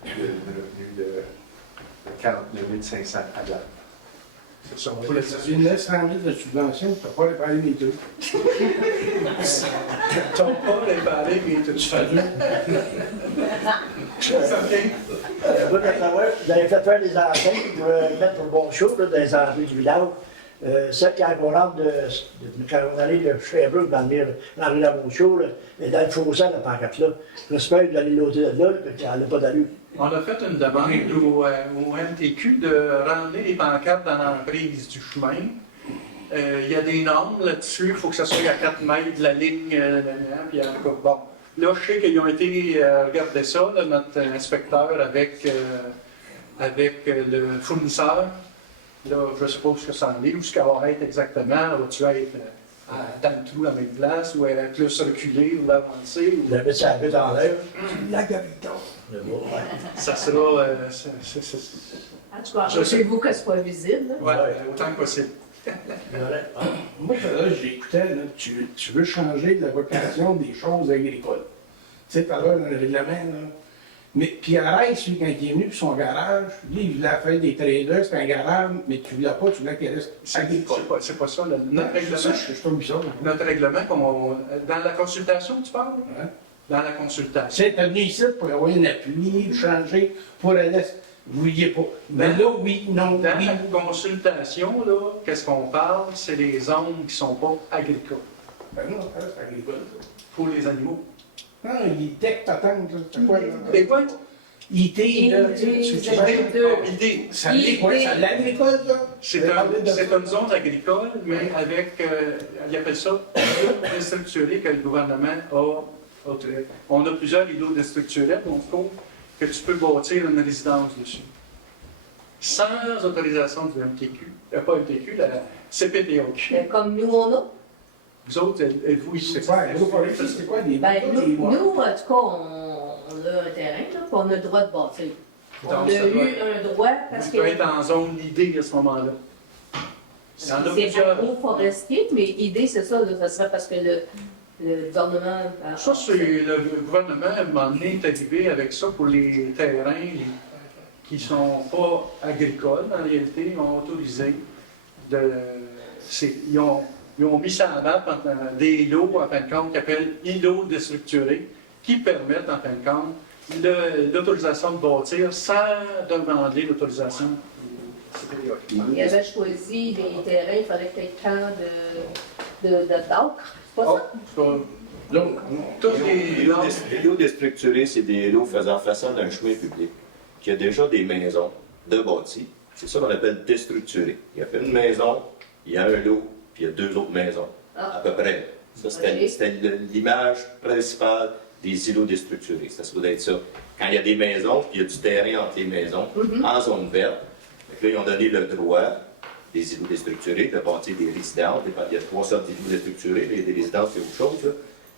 Le revenu de 49 500 à date. C'est ça. Pour les 900 000 de subvention, tu ne peux pas réparer mes trucs. Tu ne peux pas réparer mes trucs. Tu fais dur. Vous avez fait faire des antennes pour mettre pour le bon show là, dans les entrées du village. Ça, quand on rentre quand on allait de Sherbrooke dans la rue Lamonceau, et dans le fossé, la pancarte là, j'espère d'aller l'autre de là, puis elle n'a pas d'allure. On a fait une demande au MTQ de ramener les pancartes dans l'emprise du chemin. Il y a des normes là-dessus, il faut que ça soit à 4 mètres de la ligne, puis bon. Là, je sais qu'ils ont été regarder ça, là, notre inspecteur avec le fournisseur. Là, je ne sais pas où ça en est, où ce qu'elle va être exactement. Va-tu être dans le trou à la même place, ou elle va plus reculer, ou avancer? Vous la mettez un peu dans l'air. La gravité. Ça sera. En tout cas, arrangez-vous que ce soit visible. Oui, autant que possible. Moi, là, j'écoutais, tu veux changer la vocation des choses agricoles. Tu sais, tout à l'heure, dans le règlement, là. Mais puis arrête, celui, quand il est venu pour son garage, lui, il voulait faire des traders, c'est un garage, mais tu voulais pas, tu voulais qu'il reste agricole. C'est pas ça. Notre règlement, je trouve bizarre. Notre règlement, dans la consultation, tu parles? Hein? Dans la consultation. Tu sais, t'es venu ici pour avoir un appui, changer, pour aller. Vous vouliez pas. Mais là, oui, non, dans oui. la consultation, là, qu'est-ce qu'on parle? C'est les zones qui ne sont pas agricoles. Ben non, ça reste agricole. Pour les animaux. Non, il était patente, c'est quoi, là? Les quoi? IT, là, Idée. Ça l'est quoi? Ça l'agricole, ça? C'est une zone agricole, mais avec, ils appellent ça îlot déstructuré que le gouvernement a. On a plusieurs îlots déstructurés, donc que tu peux bâtir une résidence dessus. Sans autorisation du MTQ, pas MTQ, la CPTOQ. Comme nous, on a. Vous autres, êtes-vous ici? C'est quoi, c'est quoi des Ben, des nous, mois? en tout cas, on a un terrain, là, puis on a le droit de bâtir. On Donc, a ça doit eu un droit parce Vous que pouvez être en zone idée à ce moment-là. Il y en a c'est plusieurs. agro-forestier, mais l'idée, c'est ça, là, ça serait parce que le gouvernement... Ça, c'est le gouvernement, à un moment donné, est arrivé avec ça pour les terrains qui ne sont pas agricoles, en réalité. Ils ont autorisé ils ont mis ça en map des lots, en fin de compte, qu'ils appellent îlots déstructurés, qui permettent, en fin de compte, l'autorisation de bâtir sans demander l'autorisation supérieure. Il avait choisi des terrains, il fallait peut-être d'acre. C'est pas ça? Donc, tous les Les lots déstructurés, c'est des lots faisant façade d'un chemin public, qui a déjà des maisons de bâtis. C'est ça qu'on appelle déstructuré. Il y a une maison, il y a un lot, puis il y a 2 autres maisons, à peu près. Ça, c'était l'image principale des îlots déstructurés. Ça se doit être ça. Quand il y a des maisons, puis il y a du terrain entre les maisons, en zone verte, donc là, ils ont donné le droit des îlots déstructurés de bâtir des résidences. Il y a 3 sortes d'îlots déstructurés. Il y a des résidences, c'est autre chose, là.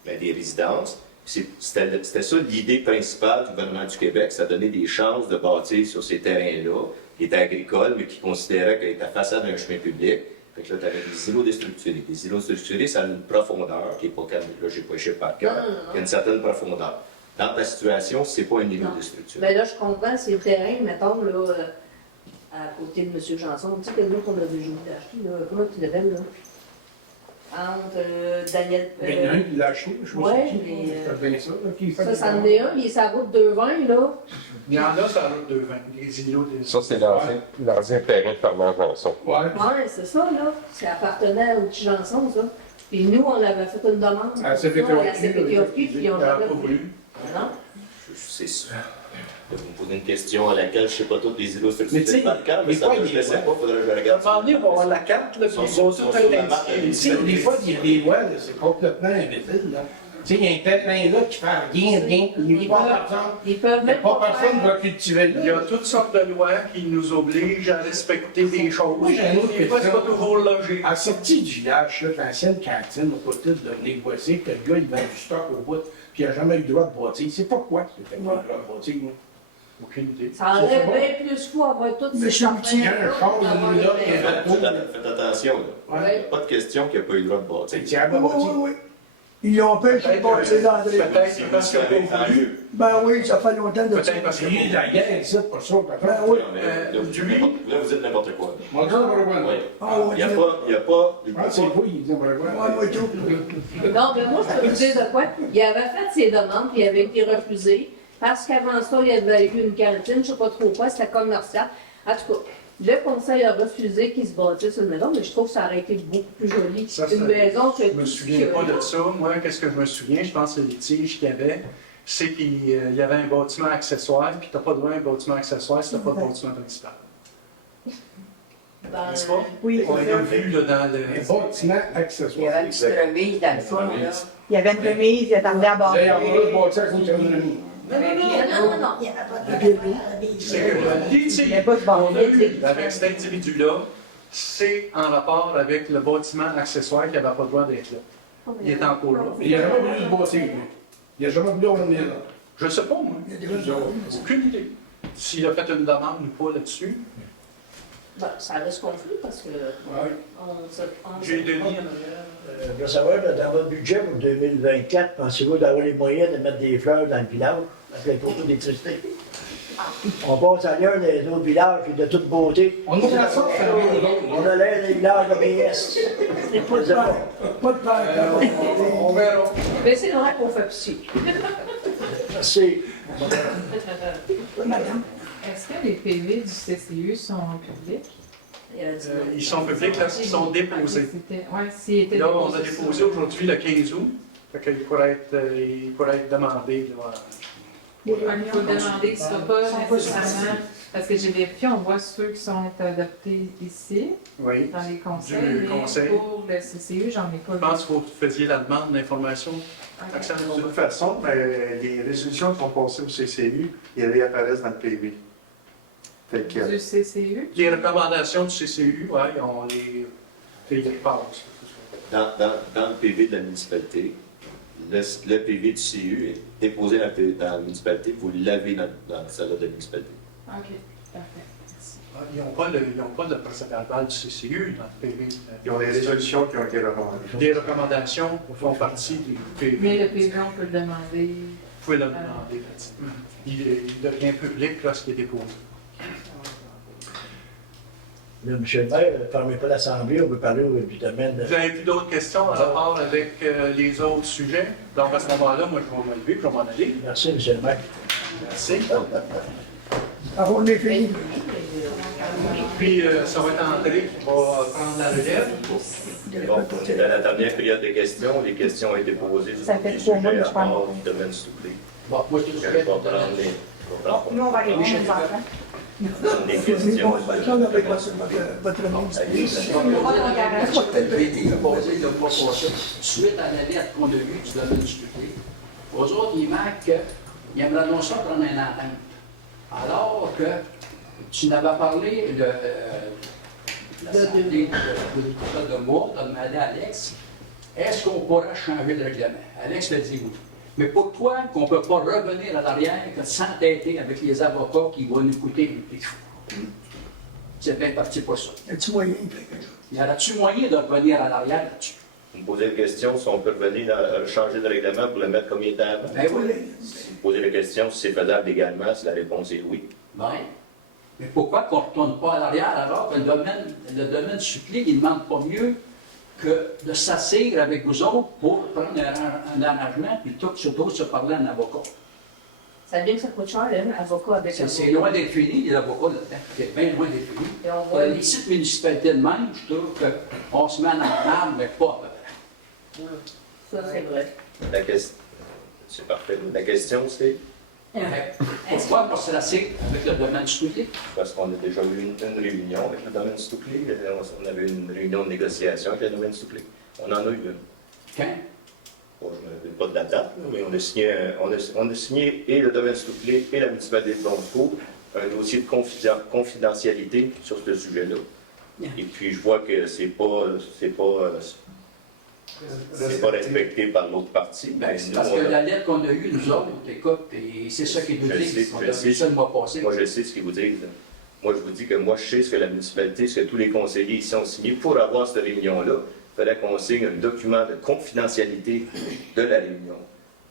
Mais des résidences. C'était ça l'idée principale du gouvernement du Québec, ça donnait des chances de bâtir sur ces terrains-là, qui étaient agricoles, mais qui considéraient qu'ils étaient face à un chemin public. Fait que là, tu avais des îlots déstructurés. Les îlots déstructurés, ça a une profondeur qui n'est pas comme. Là, je n'ai pas échappé par cœur. Il y a une certaine profondeur. Dans ta situation, ce n'est pas un îlot déstructuré. Mais là, je comprends, c'est le terrain, mettons, là, à côté de M. Janson. Tu sais, quel nom qu'on avait joué d'acheter, là? Comment tu l'appelles, là? Entre Daniel. Il y en a un qui l'a acheté, je me Ouais, souviens. mais. C'est bien ça, là, qui fait Ça en est un, il est sur la route 220, là. Il y en a sur la route 220, les îlots des... Ça, c'est l'ancien terrain de Fernand Janson. Ouais. Ouais, c'est ça, là. Ça appartenait au petit Janson, ça. Puis nous, on avait fait une demande. À la CPTOQ, puis on n'a avait pas voulu. Non? C'est sûr. Vous me posez une question à laquelle je ne sais pas toutes les îlots Mais tu structurés sais, par cœur, mais des ça fois, je ne le sais pas, il faudrait que je À un regarde. moment donné, on va avoir la carte, là, puis ils vont tout être indiqués. Tu sais, des fois, il y a des lois, là, c'est complètement imbécile, là. Tu sais, il y a un terrain là qui fait rien, il n'y a pas personne. Ils peuvent Il n'y a même pas pas personne qui faire. va cultiver Il y là. a toutes sortes de lois qui nous obligent à respecter des choses. Moi, j'ai un autre Des fois, c'est pas question. toujours logique. À la sortie du village, là, l'ancienne cantine au côté de négocier que le gars, il vend du stock au bout, puis il n'a jamais eu le droit de bâtir. C'est pourquoi il n'a pas eu le droit de bâtir, moi. Aucune idée. Ça aurait bien plus fou avoir toutes Mais ces je suis Il y a un char de nous là, qui est Faites attention, là. Il n'y a pas de question qu'il n'y a pas eu le droit de bâtir. C'est tiers de Oui, bâtir. oui, oui. Ils l'ont empêché de bâtir l'André. Peut-être parce qu'il n'a pas voulu. Ben oui, ça fait longtemps de ça. Peut-être parce Il y a eu qu'il de n'a la guerre ici, pour ça, par Ben contre. oui. Là, vous dites n'importe quoi. Moi, je dis n'importe quoi. Oui. Ah, oui, Il n'y a pas. Ah, c'est vous, il dit n'importe quoi. Ouais, moi, tout. Non, mais moi, je peux vous dire de quoi. Il avait fait ses demandes, puis il avait été refusé. Parce qu'avant ça, il y avait eu une cantine, je ne sais pas trop quoi, c'était commercial. En tout cas, le conseil a refusé qu'il se bâtisse une maison, mais je trouve que ça aurait été beaucoup plus joli. Ça, Une maison que. Je me souviens pas de ça. Moi, qu'est-ce que je me souviens? Je pense que le litige qu'il y avait, c'est qu'il y avait un bâtiment accessoire, puis tu n'as pas le droit à un bâtiment accessoire si tu n'as pas de bâtiment principal. Ben, N'est-ce pas? Oui. On l'a vu là, dans Un le. bâtiment Il y accessoire. avait une petite remise dans le fond, là. Il y avait une remise, il attendait à bord. D'ailleurs, on va bâtir à côté de l'ennemi. non. C'est que le litige Il n'y avait pas de bord. qu'on a eu avec cet individu-là, c'est en rapport avec le bâtiment accessoire qui n'avait pas le droit d'être là. Il est en cours là. Il n'a jamais voulu se bâtir, lui. Il n'a jamais voulu en venir là. Je ne sais pas, moi. Aucune idée. S'il a fait une demande ou pas là-dessus. Ben, ça reste conflit parce que. J'ai donné en arrière. Je veux savoir, là, dans votre budget pour 2024, pensez-vous d'avoir les moyens de mettre des fleurs dans le village avec les poteaux d'électricité? On passe ailleurs dans les autres villages, puis de toute beauté. On est à ça, On a l'air des villages de BS. C'est pas de peur. Pas de peur. On verra. Mais c'est vrai qu'on fait psy. Merci. Madame. Est-ce que les PV du CCU sont publics? Ils sont publics parce qu'ils sont déposés. Oui, s'ils étaient Là, on a déposés. déposé aujourd'hui le 15 août. Fait qu'il pourrait être demandé. Là, Il faut demander que ce ne soit pas nécessairement, parce que j'ai vérifié, on voit ceux qui sont adoptés ici, oui. dans les conseils, Du mais conseil. pour le CCU, j'en ai pas Je pense qu'il faut que vous faisiez la demande d'information. De toute façon, les résolutions qui sont passées au CCU, ils réapparaissent dans le PV. Fait que, Du CCU. Les recommandations du CCU, oui, on les passe. Dans le PV de la municipalité, le PV du CU est déposé dans la municipalité, vous l'avez dans la salle de la municipalité. OK, parfait. Merci. Ils n'ont pas de procès-verbal du CCU dans le PV. Ils ont des résolutions qui ont été recommandées. Des recommandations font partie du PV. Mais le PV, on peut le demander. Vous pouvez le demander, effectivement. Il devient public lorsqu'il est déposé. Là, monsieur le maire, ne fermez pas l'Assemblée, on veut parler du domaine. Vous avez plus d'autres questions à rapport avec les autres sujets? Donc, à ce moment-là, moi, je vais me lever et je vais m'en aller. Merci, monsieur le maire. Merci. Alors, on est fini. Puis, ça va être André qui va prendre la relève. Bon, c'est dans la dernière période de questions. Les questions ont été posées sur Ça fait les 3 mois sujets que à je parle. part du domaine soufflé. Bon, moi, je te Je vais souhaite. prendre Nous, on va aller voir nos enfants. les questions. Ça, on avait passé votre ministre. Suite à la lettre qu'on a eue du domaine du public, aux autres, il manque qu'ils aimeraient non ça prendre une entente. Alors que tu n'avais parlé de l'Assemblée de moi, de demander à Alex, est-ce qu'on pourra changer le règlement? Alex l'a dit oui. Mais pourquoi qu'on ne peut pas revenir à l'arrière que s'entêter avec les avocats qui vont nous coûter des fous? C'est bien parti pour ça. Y a-tu moyen de faire quelque chose? Y aura-tu moyen de revenir à l'arrière là-dessus? Vous me posez la question si on peut revenir changer le règlement pour le mettre comme il était avant. Ben oui. Si vous posez la question si c'est faisable légalement, si la réponse est oui. Ben, mais pourquoi qu'on ne retourne pas à l'arrière alors que le domaine supplie, il ne demande pas mieux que de s'asseoir avec vous autres pour prendre un arrangement plutôt que surtout se parler en avocat? Ça veut dire que ça coûte cher, un avocat avec un C'est loin d'être fini, les avocats là-dedans. C'est bien loin d'être fini. Et on Pour voit une les... petite municipalité de même, je trouve qu'on se met en arme, mais pas à peu près. Ça, c'est vrai. La question, c'est parfait. La question, c'est Pourquoi pas se lasser avec le domaine souillé? parce qu'on a déjà eu une réunion avec le domaine Stouclé. On avait une réunion de négociation avec le domaine Stouclé. On en a eu une. Quand? Bon, je ne me rappelle pas de la date, là, mais on a signé et le domaine Stouclé et la municipalité de Bonsco un dossier de confidentialité sur ce sujet-là. Et puis, je vois que c'est pas respecté par l'autre partie. Ben, c'est parce que la lettre qu'on a eue, nous autres, écoute, et c'est ça qui nous dit. On a vu ça le mois passé. Moi, je sais ce qu'ils vous disent. Moi, je vous dis que moi, je sais ce que la municipalité, ce que tous les conseillers ici ont signé. Pour avoir cette réunion-là, il fallait qu'on signe un document de confidentialité de la réunion.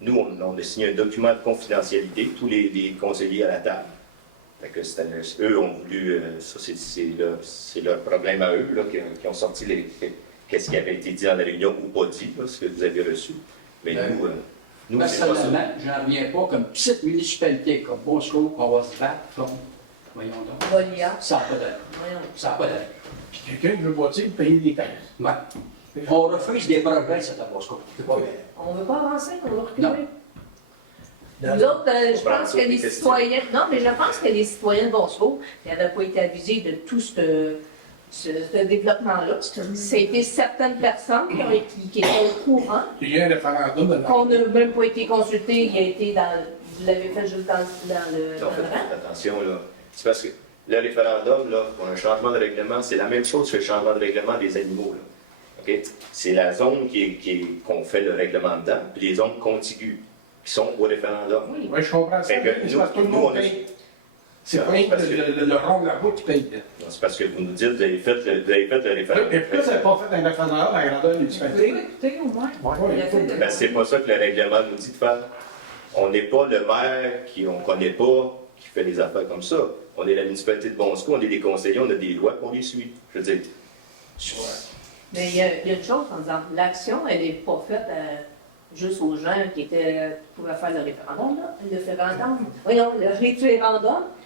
Nous, on a signé un document de confidentialité, tous les conseillers à la table. Fait que eux ont voulu, ça c'est leur problème à eux, là, qui ont sorti qu'est-ce qui avait été dit dans la réunion ou pas dit, là, ce que vous avez reçu. Mais nous c'est pas ça. Personnellement, je n'en reviens pas comme petite municipalité, comme Bosco, qu'on va se battre, comme, voyons donc. Bolia. Ça n'a pas d'allure. Voyons. Ça n'a pas d'allure. Puis quelqu'un veut bâtir pour payer des taxes. Ouais. On refuse des progrès, c'est à Bosco. C'est pas bien. On ne veut pas avancer, on va reculer. Non. Nous autres, je pense que les citoyens, non, mais je pense que les citoyens de Bosco n'avaient pas été avisés de tout ce développement-là. C'était certaines personnes qui étaient au courant, Il y a un référendum de qu'on n'a même pas été consulté, il a été vous l'avez fait juste dans le Non, rang. faites attention, là. C'est parce que le référendum, là, pour un changement de règlement, c'est la même chose que le changement de règlement des animaux, là. OK? C'est la zone qu'on fait le règlement dedans, puis les zones contiguës qui sont au référendum. Oui. Oui, je comprends ça. Fait que C'est parce que tout le nous, monde on a- paye. C'est Non, pas c'est parce que- le rond de la route qui paye. Non, c'est parce que vous nous dites, vous avez fait le référendum. Mais pourquoi ça n'a pas fait un référendum à la grandeur de Vous municipalité? écoutez au moins. Ouais, Il a fait de- Ben, c'est pas ça que le règlement nous dit de faire. On n'est pas le maire qu'on ne connaît pas, qui fait des affaires comme ça. On est la municipalité de Bonsco, on est des conseillers, on a des lois qu'on les suit. Je veux dire, Mais il y a une chose en disant, l'action, elle n'est pas faite juste aux gens qui pouvaient faire le référendum, là. Le référendum,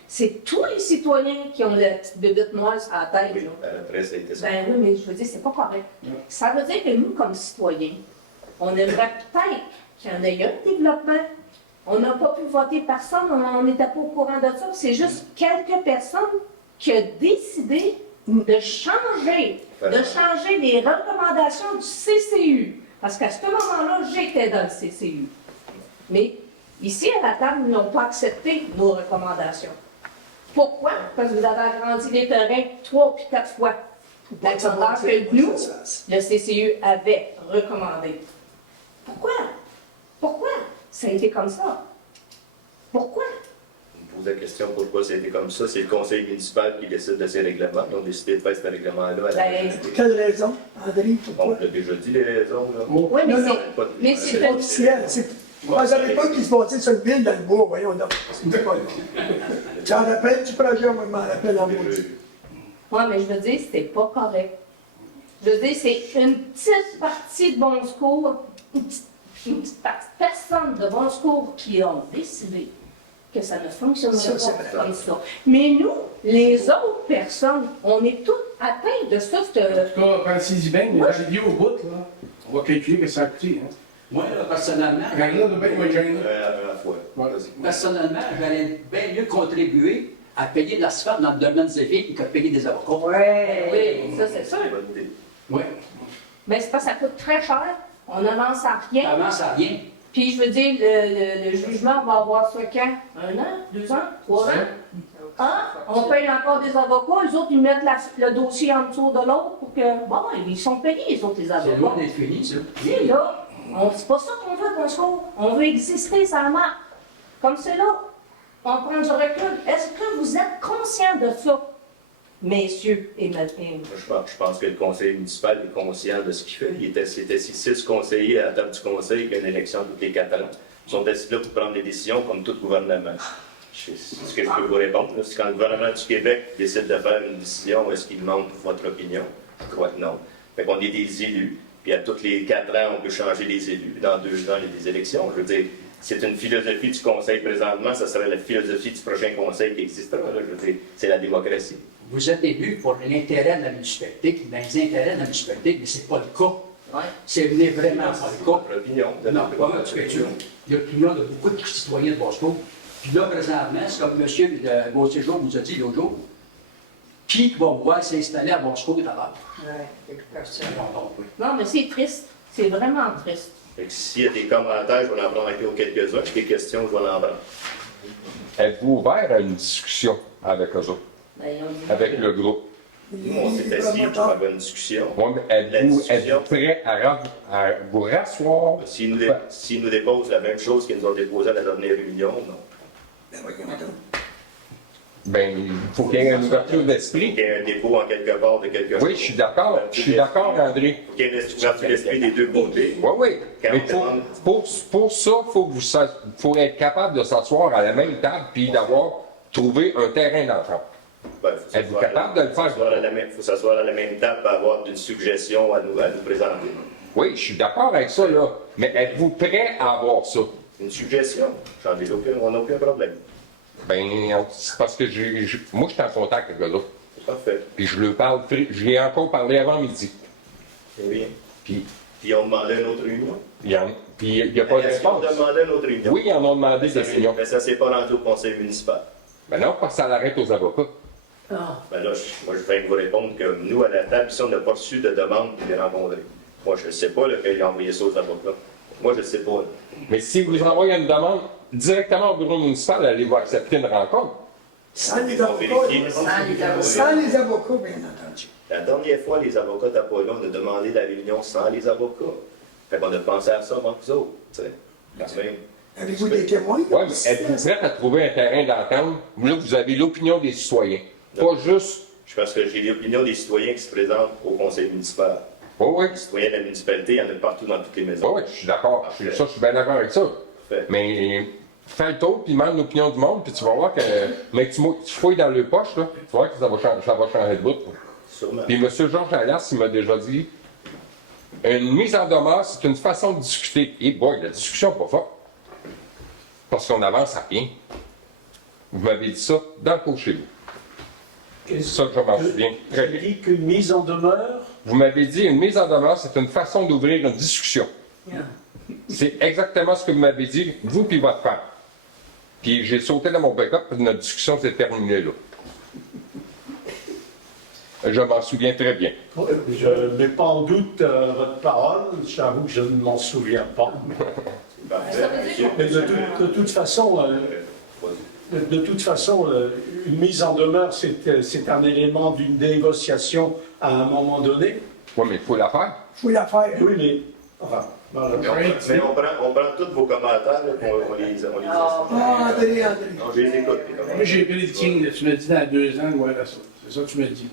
c'est tous les citoyens qui ont la petite bébête noire sur la tête, oui, là. après, ça a été ça. Ben oui, mais je veux dire, c'est pas correct. Ça veut dire que nous, comme citoyens, on aimerait peut-être qu'il y en ait un développement. On n'a pas pu voter personne, on n'était pas au courant de ça. C'est juste quelques personnes qui ont décidé de changer les recommandations du CCU. Parce qu'à ce moment-là, j'étais dans le CCU. Mais ici, à la table, ils n'ont pas accepté nos recommandations. Pourquoi? Parce que vous avez agrandi les terrains 3 puis 4 fois. La grandeur que nous, le CCU avait recommandé. Pourquoi? Pourquoi ça a été comme ça? Pourquoi? On me pose la question pourquoi ça a été comme ça. C'est le conseil municipal qui décide de ces règlements. Ils ont décidé de faire ce règlement-là. Pour quelle raison, André? On l'a déjà dit, les raisons. Là. Oui, mais c'est pas officiel. Vous ne savez pas qu'ils se bâtissent sur une ville dans le bois, voyons donc. C'est pas tu en rappelles du projet, moi, je m'en rappelle en maudit. Oui, mais je veux dire, c'était pas correct. Je veux dire, c'est une petite partie de Bon Secours, une petite partie, personne de Bon Secours qui ont décidé que ça ne fonctionnerait pas comme ça. Mais nous, les autres personnes, on est toutes atteintes de ça. En tout cas, pensez-y bien, on est arrivé au bout, là. On va calculer que ça a coûté. Hein. Moi, personnellement, personnellement, j'allais bien mieux contribuer à payer de l'asphalte dans le domaine civil que de payer des avocats. Oui, ça c'est sûr. Oui. Mais c'est parce que ça coûte très cher. On n'avance à rien. On n'avance à rien. Puis je veux dire, le jugement va avoir ça quand? 1 an? 2 ans? 3 ans? Hein? On paye encore des avocats, les autres ils mettent le dossier en dessous de l'autre pour que. Bon, ils sont payés, les autres, les avocats. C'est loin d'être fini, ça. Et là, c'est pas ça qu'on veut qu'on soit. On veut exister, ça marche. Comme c'est là. On prend du recul. Est-ce que vous êtes conscients de ça, messieurs et madame? Je pense que le conseil municipal est conscient de ce qu'il fait. C'était 6 conseillers à la table du conseil, il y a une élection toutes les 4 ans. Ils sont assis là pour prendre des décisions comme tout gouvernement. Ce que je peux vous répondre, c'est quand le gouvernement du Québec décide de faire une décision, est-ce qu'il demande votre opinion? Je crois que non. Fait qu'on est des élus, puis à tous les 4 ans, on peut changer les élus. Dans 2 ans, il y a des élections. Je veux dire, c'est une philosophie du conseil présentement, ça serait la philosophie du prochain conseil qui existera. Là, je veux dire, c'est la démocratie. Vous êtes élu pour l'intérêt de la municipalité, puis dans les intérêts de la municipalité, mais ce n'est pas le cas. Ouais. C'est vraiment pas le cas. L'opinion. Non, pas votre opinion. L'opinion de beaucoup de citoyens de Bosco. Puis là, présentement, c'est comme M. de Beauséjour vous a dit l'autre jour, qui va pouvoir s'installer à Bosco d'abord? Oui, non, mais c'est triste. C'est vraiment triste. S'il y a des commentaires, je vais en prendre avec quelques-uns. Des questions, je vais en prendre. Êtes-vous ouvert à une discussion avec eux autres? Avec le groupe? Nous, on s'est assis pour avoir une discussion. Oui, mais êtes-vous prêt à vous rasseoir? S'ils nous déposent la même chose qu'ils nous ont déposé à la dernière réunion, non. Ben, il faut qu'il y ait une ouverture d'esprit. Il y ait un dépôt en quelque part de quelque chose. Oui, je suis d'accord. Je suis d'accord, André. Il faut qu'il y ait une ouverture d'esprit des deux côtés. Oui, oui. Mais pour ça, il faut être capable de s'asseoir à la même table puis d'avoir trouvé un terrain d'entente. Êtes-vous capable de le faire? Il faut s'asseoir à la même table et avoir une suggestion à nous présenter. Oui, je suis d'accord avec ça, là. Mais êtes-vous prêt à avoir ça? Une suggestion? On n'a aucun problème. Ben, c'est parce que moi, je suis en contact avec eux autres. Parfait. Puis je leur parle, je lui ai encore parlé avant midi. Très bien. Puis ils ont demandé une autre réunion? Puis il n'y a pas de réponse. Ils ont demandé une autre réunion? Oui, ils en ont demandé des réunions. Mais ça ne s'est pas rendu au conseil municipal. Ben non, parce que ça l'arrête aux avocats. Ben là, moi, je viens de vous répondre que nous, à la table, ici, on n'a pas reçu de demande pour les rencontrer. Moi, je ne sais pas qu'il a envoyé ça aux avocats. Moi, je ne sais pas. Là. Mais si vous envoyez une demande directement au bureau municipal, allez-vous accepter une rencontre? Sans les avocats. Sans les avocats, bien entendu. La dernière fois, les avocats d'Apollon, on a demandé la réunion sans les avocats. Fait qu'on a pensé à ça avant vous autres. Avez-vous des témoins? Oui, mais êtes-vous prêt à trouver un terrain d'entente? Là, vous avez l'opinion des citoyens. Pas juste. Je pense que j'ai l'opinion des citoyens qui se présentent au conseil municipal. Oui, oui. Les citoyens de la municipalité, il y en a partout dans toutes les maisons. Oui, je suis d'accord. Je suis bien d'accord avec ça. Parfait. Mais fais le tour, puis demande l'opinion du monde, puis tu vas voir que. Mais tu fouilles dans le poche, là, tu vas voir que ça va changer de bout. Sûrement. Puis M. Georges Allas, il m'a déjà dit une mise en demeure, c'est une façon de discuter. Et boy, la discussion n'est pas forte. Parce qu'on avance à rien. Vous m'avez dit ça dans le cours chez vous. C'est ça que je m'en souviens. Très bien. dit qu'une mise en demeure? Vous m'avez dit une mise en demeure, c'est une façon d'ouvrir une discussion. C'est exactement ce que vous m'avez dit, vous puis votre femme. Puis j'ai sauté dans mon pick-up, puis notre discussion s'est terminée là. Je m'en souviens très bien. Je ne mets pas en doute votre parole, j'avoue que je ne m'en souviens pas. Mais de toute façon, de toute façon, une mise en demeure, c'est un élément d'une négociation à un moment donné. Oui, mais il faut la faire. Il faut la faire. Oui, mais. Enfin, voilà. Mais on prend tous vos commentaires, là, puis on les Ah, André. Non, je les écoute. Moi, j'ai pris le tien, tu me dis dans 2 ans, ouais, ça. C'est ça que tu me dis.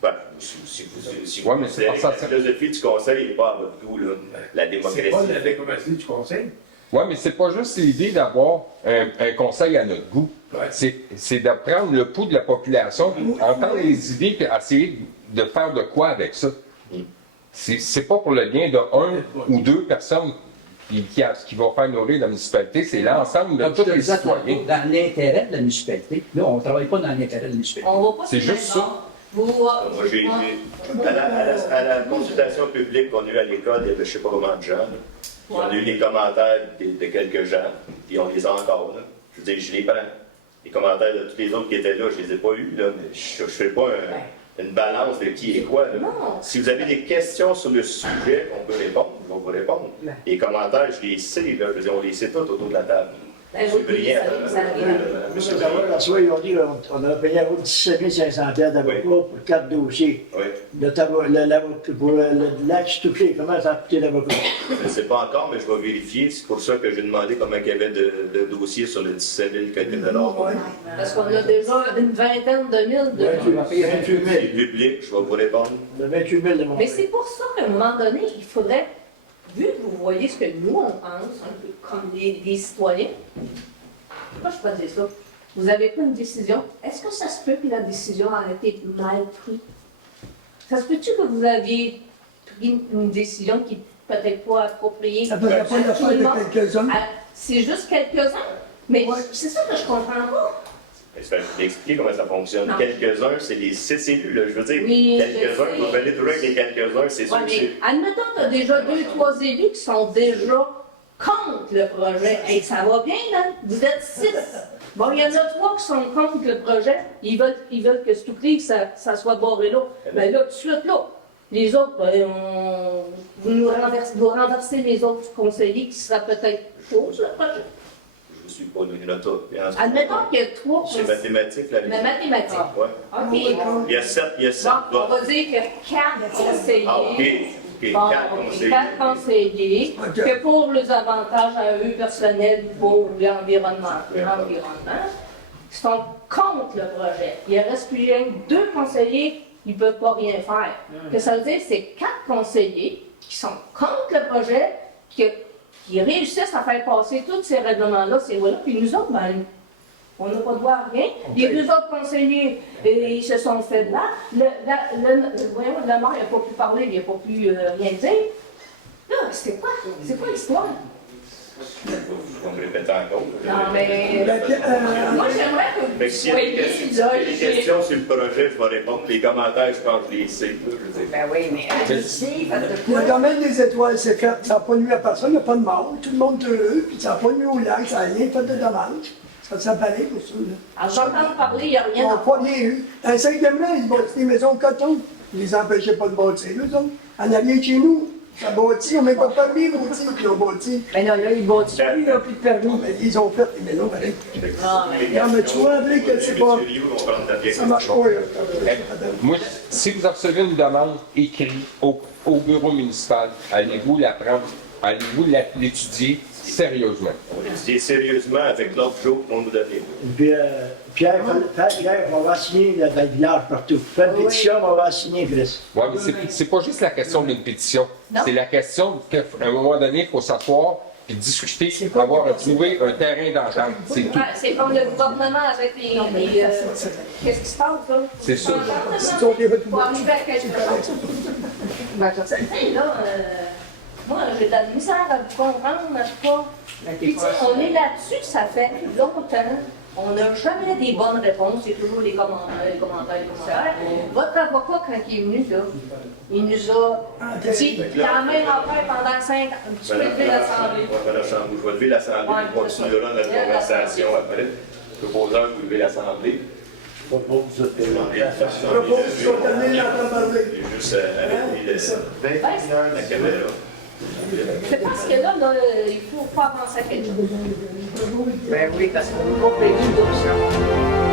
Ben, si vous Ouais, mais c'est pas ça, la philosophie du conseil n'est pas à votre goût, là. La démocratie. C'est pas la démocratie du conseil. Oui, mais c'est pas juste l'idée d'avoir un conseil à notre goût. Ouais. C'est de prendre le pouls de la population, entendre les idées, puis essayer de faire de quoi avec ça. C'est pas pour le bien de 1 ou 2 personnes qui vont faire nourrir la municipalité, c'est l'ensemble de tous les citoyens. Dans l'intérêt de la municipalité. Là, on ne travaille pas dans l'intérêt de la municipalité. On va pas C'est juste ça. Vous, Moi, j'ai à la consultation publique qu'on a eue à l'école, il y avait je ne sais pas combien de gens. Là. On a eu les commentaires de quelques gens, puis on les a encore. Là. Je veux dire, je les prends. Les commentaires de tous les autres qui étaient là, je ne les ai pas eus, là, mais je ne fais pas une balance de qui est quoi. Là. Si vous avez des questions sur le sujet qu'on peut répondre, on va vous répondre. Les commentaires, je les sais, là, je veux dire, on les sait tous autour de la table. oui, Brillant, ça arrive. Monsieur La soirée, ils ont dit qu'on a payé à 17 500 d'avocat pour 4 dossiers. Oui. Pour l'axe touché, comment ça a coûté l'avocat? Je ne sais pas encore, mais je vais vérifier. C'est pour ça que j'ai demandé comment il y avait de dossiers sur le 17 000 quelques dollars. Parce qu'on a déjà une vingtaine de mille de... Tu vas payer 28 000. C'est public, je vais vous répondre. Le 28 000 de mon Mais c'est pour ça qu'à un moment donné, il faudrait, vu que vous voyez ce que nous, on pense, un peu comme des citoyens, pourquoi je peux dire ça? Vous avez pris une décision. Est-ce que ça se peut que la décision a été mal prise? Ça se peut-tu que vous aviez pris une décision qui n'est peut-être pas appropriée? Ça ne faisait pas l'affaire de quelques-uns. C'est juste quelques-uns? Mais c'est ça que je comprends pas. Je vais vous expliquer comment ça fonctionne. Non. Quelques-uns, c'est les 6 élus. Là. Je veux dire, Oui, quelques-uns, je sais. vous venez toujours avec les quelques-uns, c'est sûr Ouais, que mais c'est. admettons que tu as déjà 2-3 élus qui sont déjà contre le projet. Hey, ça va bien, là? Vous êtes 6. Bon, il y en a 3 qui sont contre le projet. Ils veulent que Stouclive, ça soit barré là. Ben là, tout de suite, là. Les autres, ben, vous renversez les autres conseillers qui seraient peut-être pour le projet. Je ne suis pas une nota. Admettons qu'il y a 3 C'est mathématique, la La mathématique. Ouais. OK. Il y a 7. Bon, on va dire que 4 conseillers. Ah, OK. Bon, 4 conseillers. 4 conseillers, que pour les avantages à eux personnels, pour l'environnement, ils sont contre le projet. Il reste plus rien que 2 conseillers, ils ne peuvent pas rien faire. Que ça veut dire, c'est 4 conseillers qui sont contre le projet, qui réussissent à faire passer tous ces règlements-là, ces lois-là, puis nous autres, ben, on n'a pas droit à rien. Les 2 autres conseillers, ils se sont fait battre. Voyons, le maire n'a pas pu parler, il n'a pas pu rien dire. Là, c'est quoi? C'est quoi l'histoire? On me répète encore. Non, mais... moi, j'aimerais que Fait vous que s'il y a des soyez questions- s'il y a des logés. questions sur le projet, je vais répondre. Les commentaires, je pense que je les sais. Là, je veux dire. Ben oui, mais allez-y, faites de Le quoi? domaine des étoiles, c'est fait. Ça n'a pas nuit à personne, il n'y a pas de mort. Tout le monde est heureux, puis ça n'a pas nuit au lac, ça n'a rien fait de dommage. Ça s'appelait pour ça. Là. Alors, j'entends parler, il n'y a Ils rien n'ont à pas rien eu. Dans le 5e rang, ils bâtissent des maisons de coton. Ils les empêchaient pas de bâtir, eux autres. En arrière de chez nous, ça bâtit, on ne met pas de permis, bâti, puis on bâtit. Ben non, là, ils bâtissent plus, il n'y a plus de permis. Mais ils ont fait les maisons pareil. Non, Non, mais tu vois, André, que c'est pas. Monsieur Liu, on parle de la Ça marche pas, là. Moi, si vous recevez une demande écrite au bureau municipal, allez-vous la prendre, allez-vous l'étudier sérieusement? On va l'étudier sérieusement avec l'autre jour qu'on nous donner. Puis, Pierre, on va signer dans le village partout. Faites une pétition, on va signer, Chris. Ouais, mais c'est pas juste la question d'une pétition. C'est la question qu'à un moment donné, il faut s'asseoir et discuter, trouver un terrain d'entente. C'est tout. Ouais, c'est comme le gouvernement avec les qu'est-ce qui se passe, là? C'est ça. Pour arriver à quelque chose. Hey, là, moi, j'ai de la misère à vous comprendre, en tout cas. Puis, tu sais, on est là-dessus, ça fait longtemps. On n'a jamais des bonnes réponses, c'est toujours les commentaires, tout ça. Votre avocat, quand il est venu, là, il nous a dit la même affaire pendant 5 ans. Tu peux lever l'Assemblée. Je vais lever l'Assemblée, on continuera notre conversation après. Proposeur, vous levez l'Assemblée. Je propose de Je propose qu'on termine d'entendre parler. Juste arrêter la caméra. C'est parce que là, il faut pas avancer à quelque chose. Ben oui, parce qu'on ne peut pas payer d'option.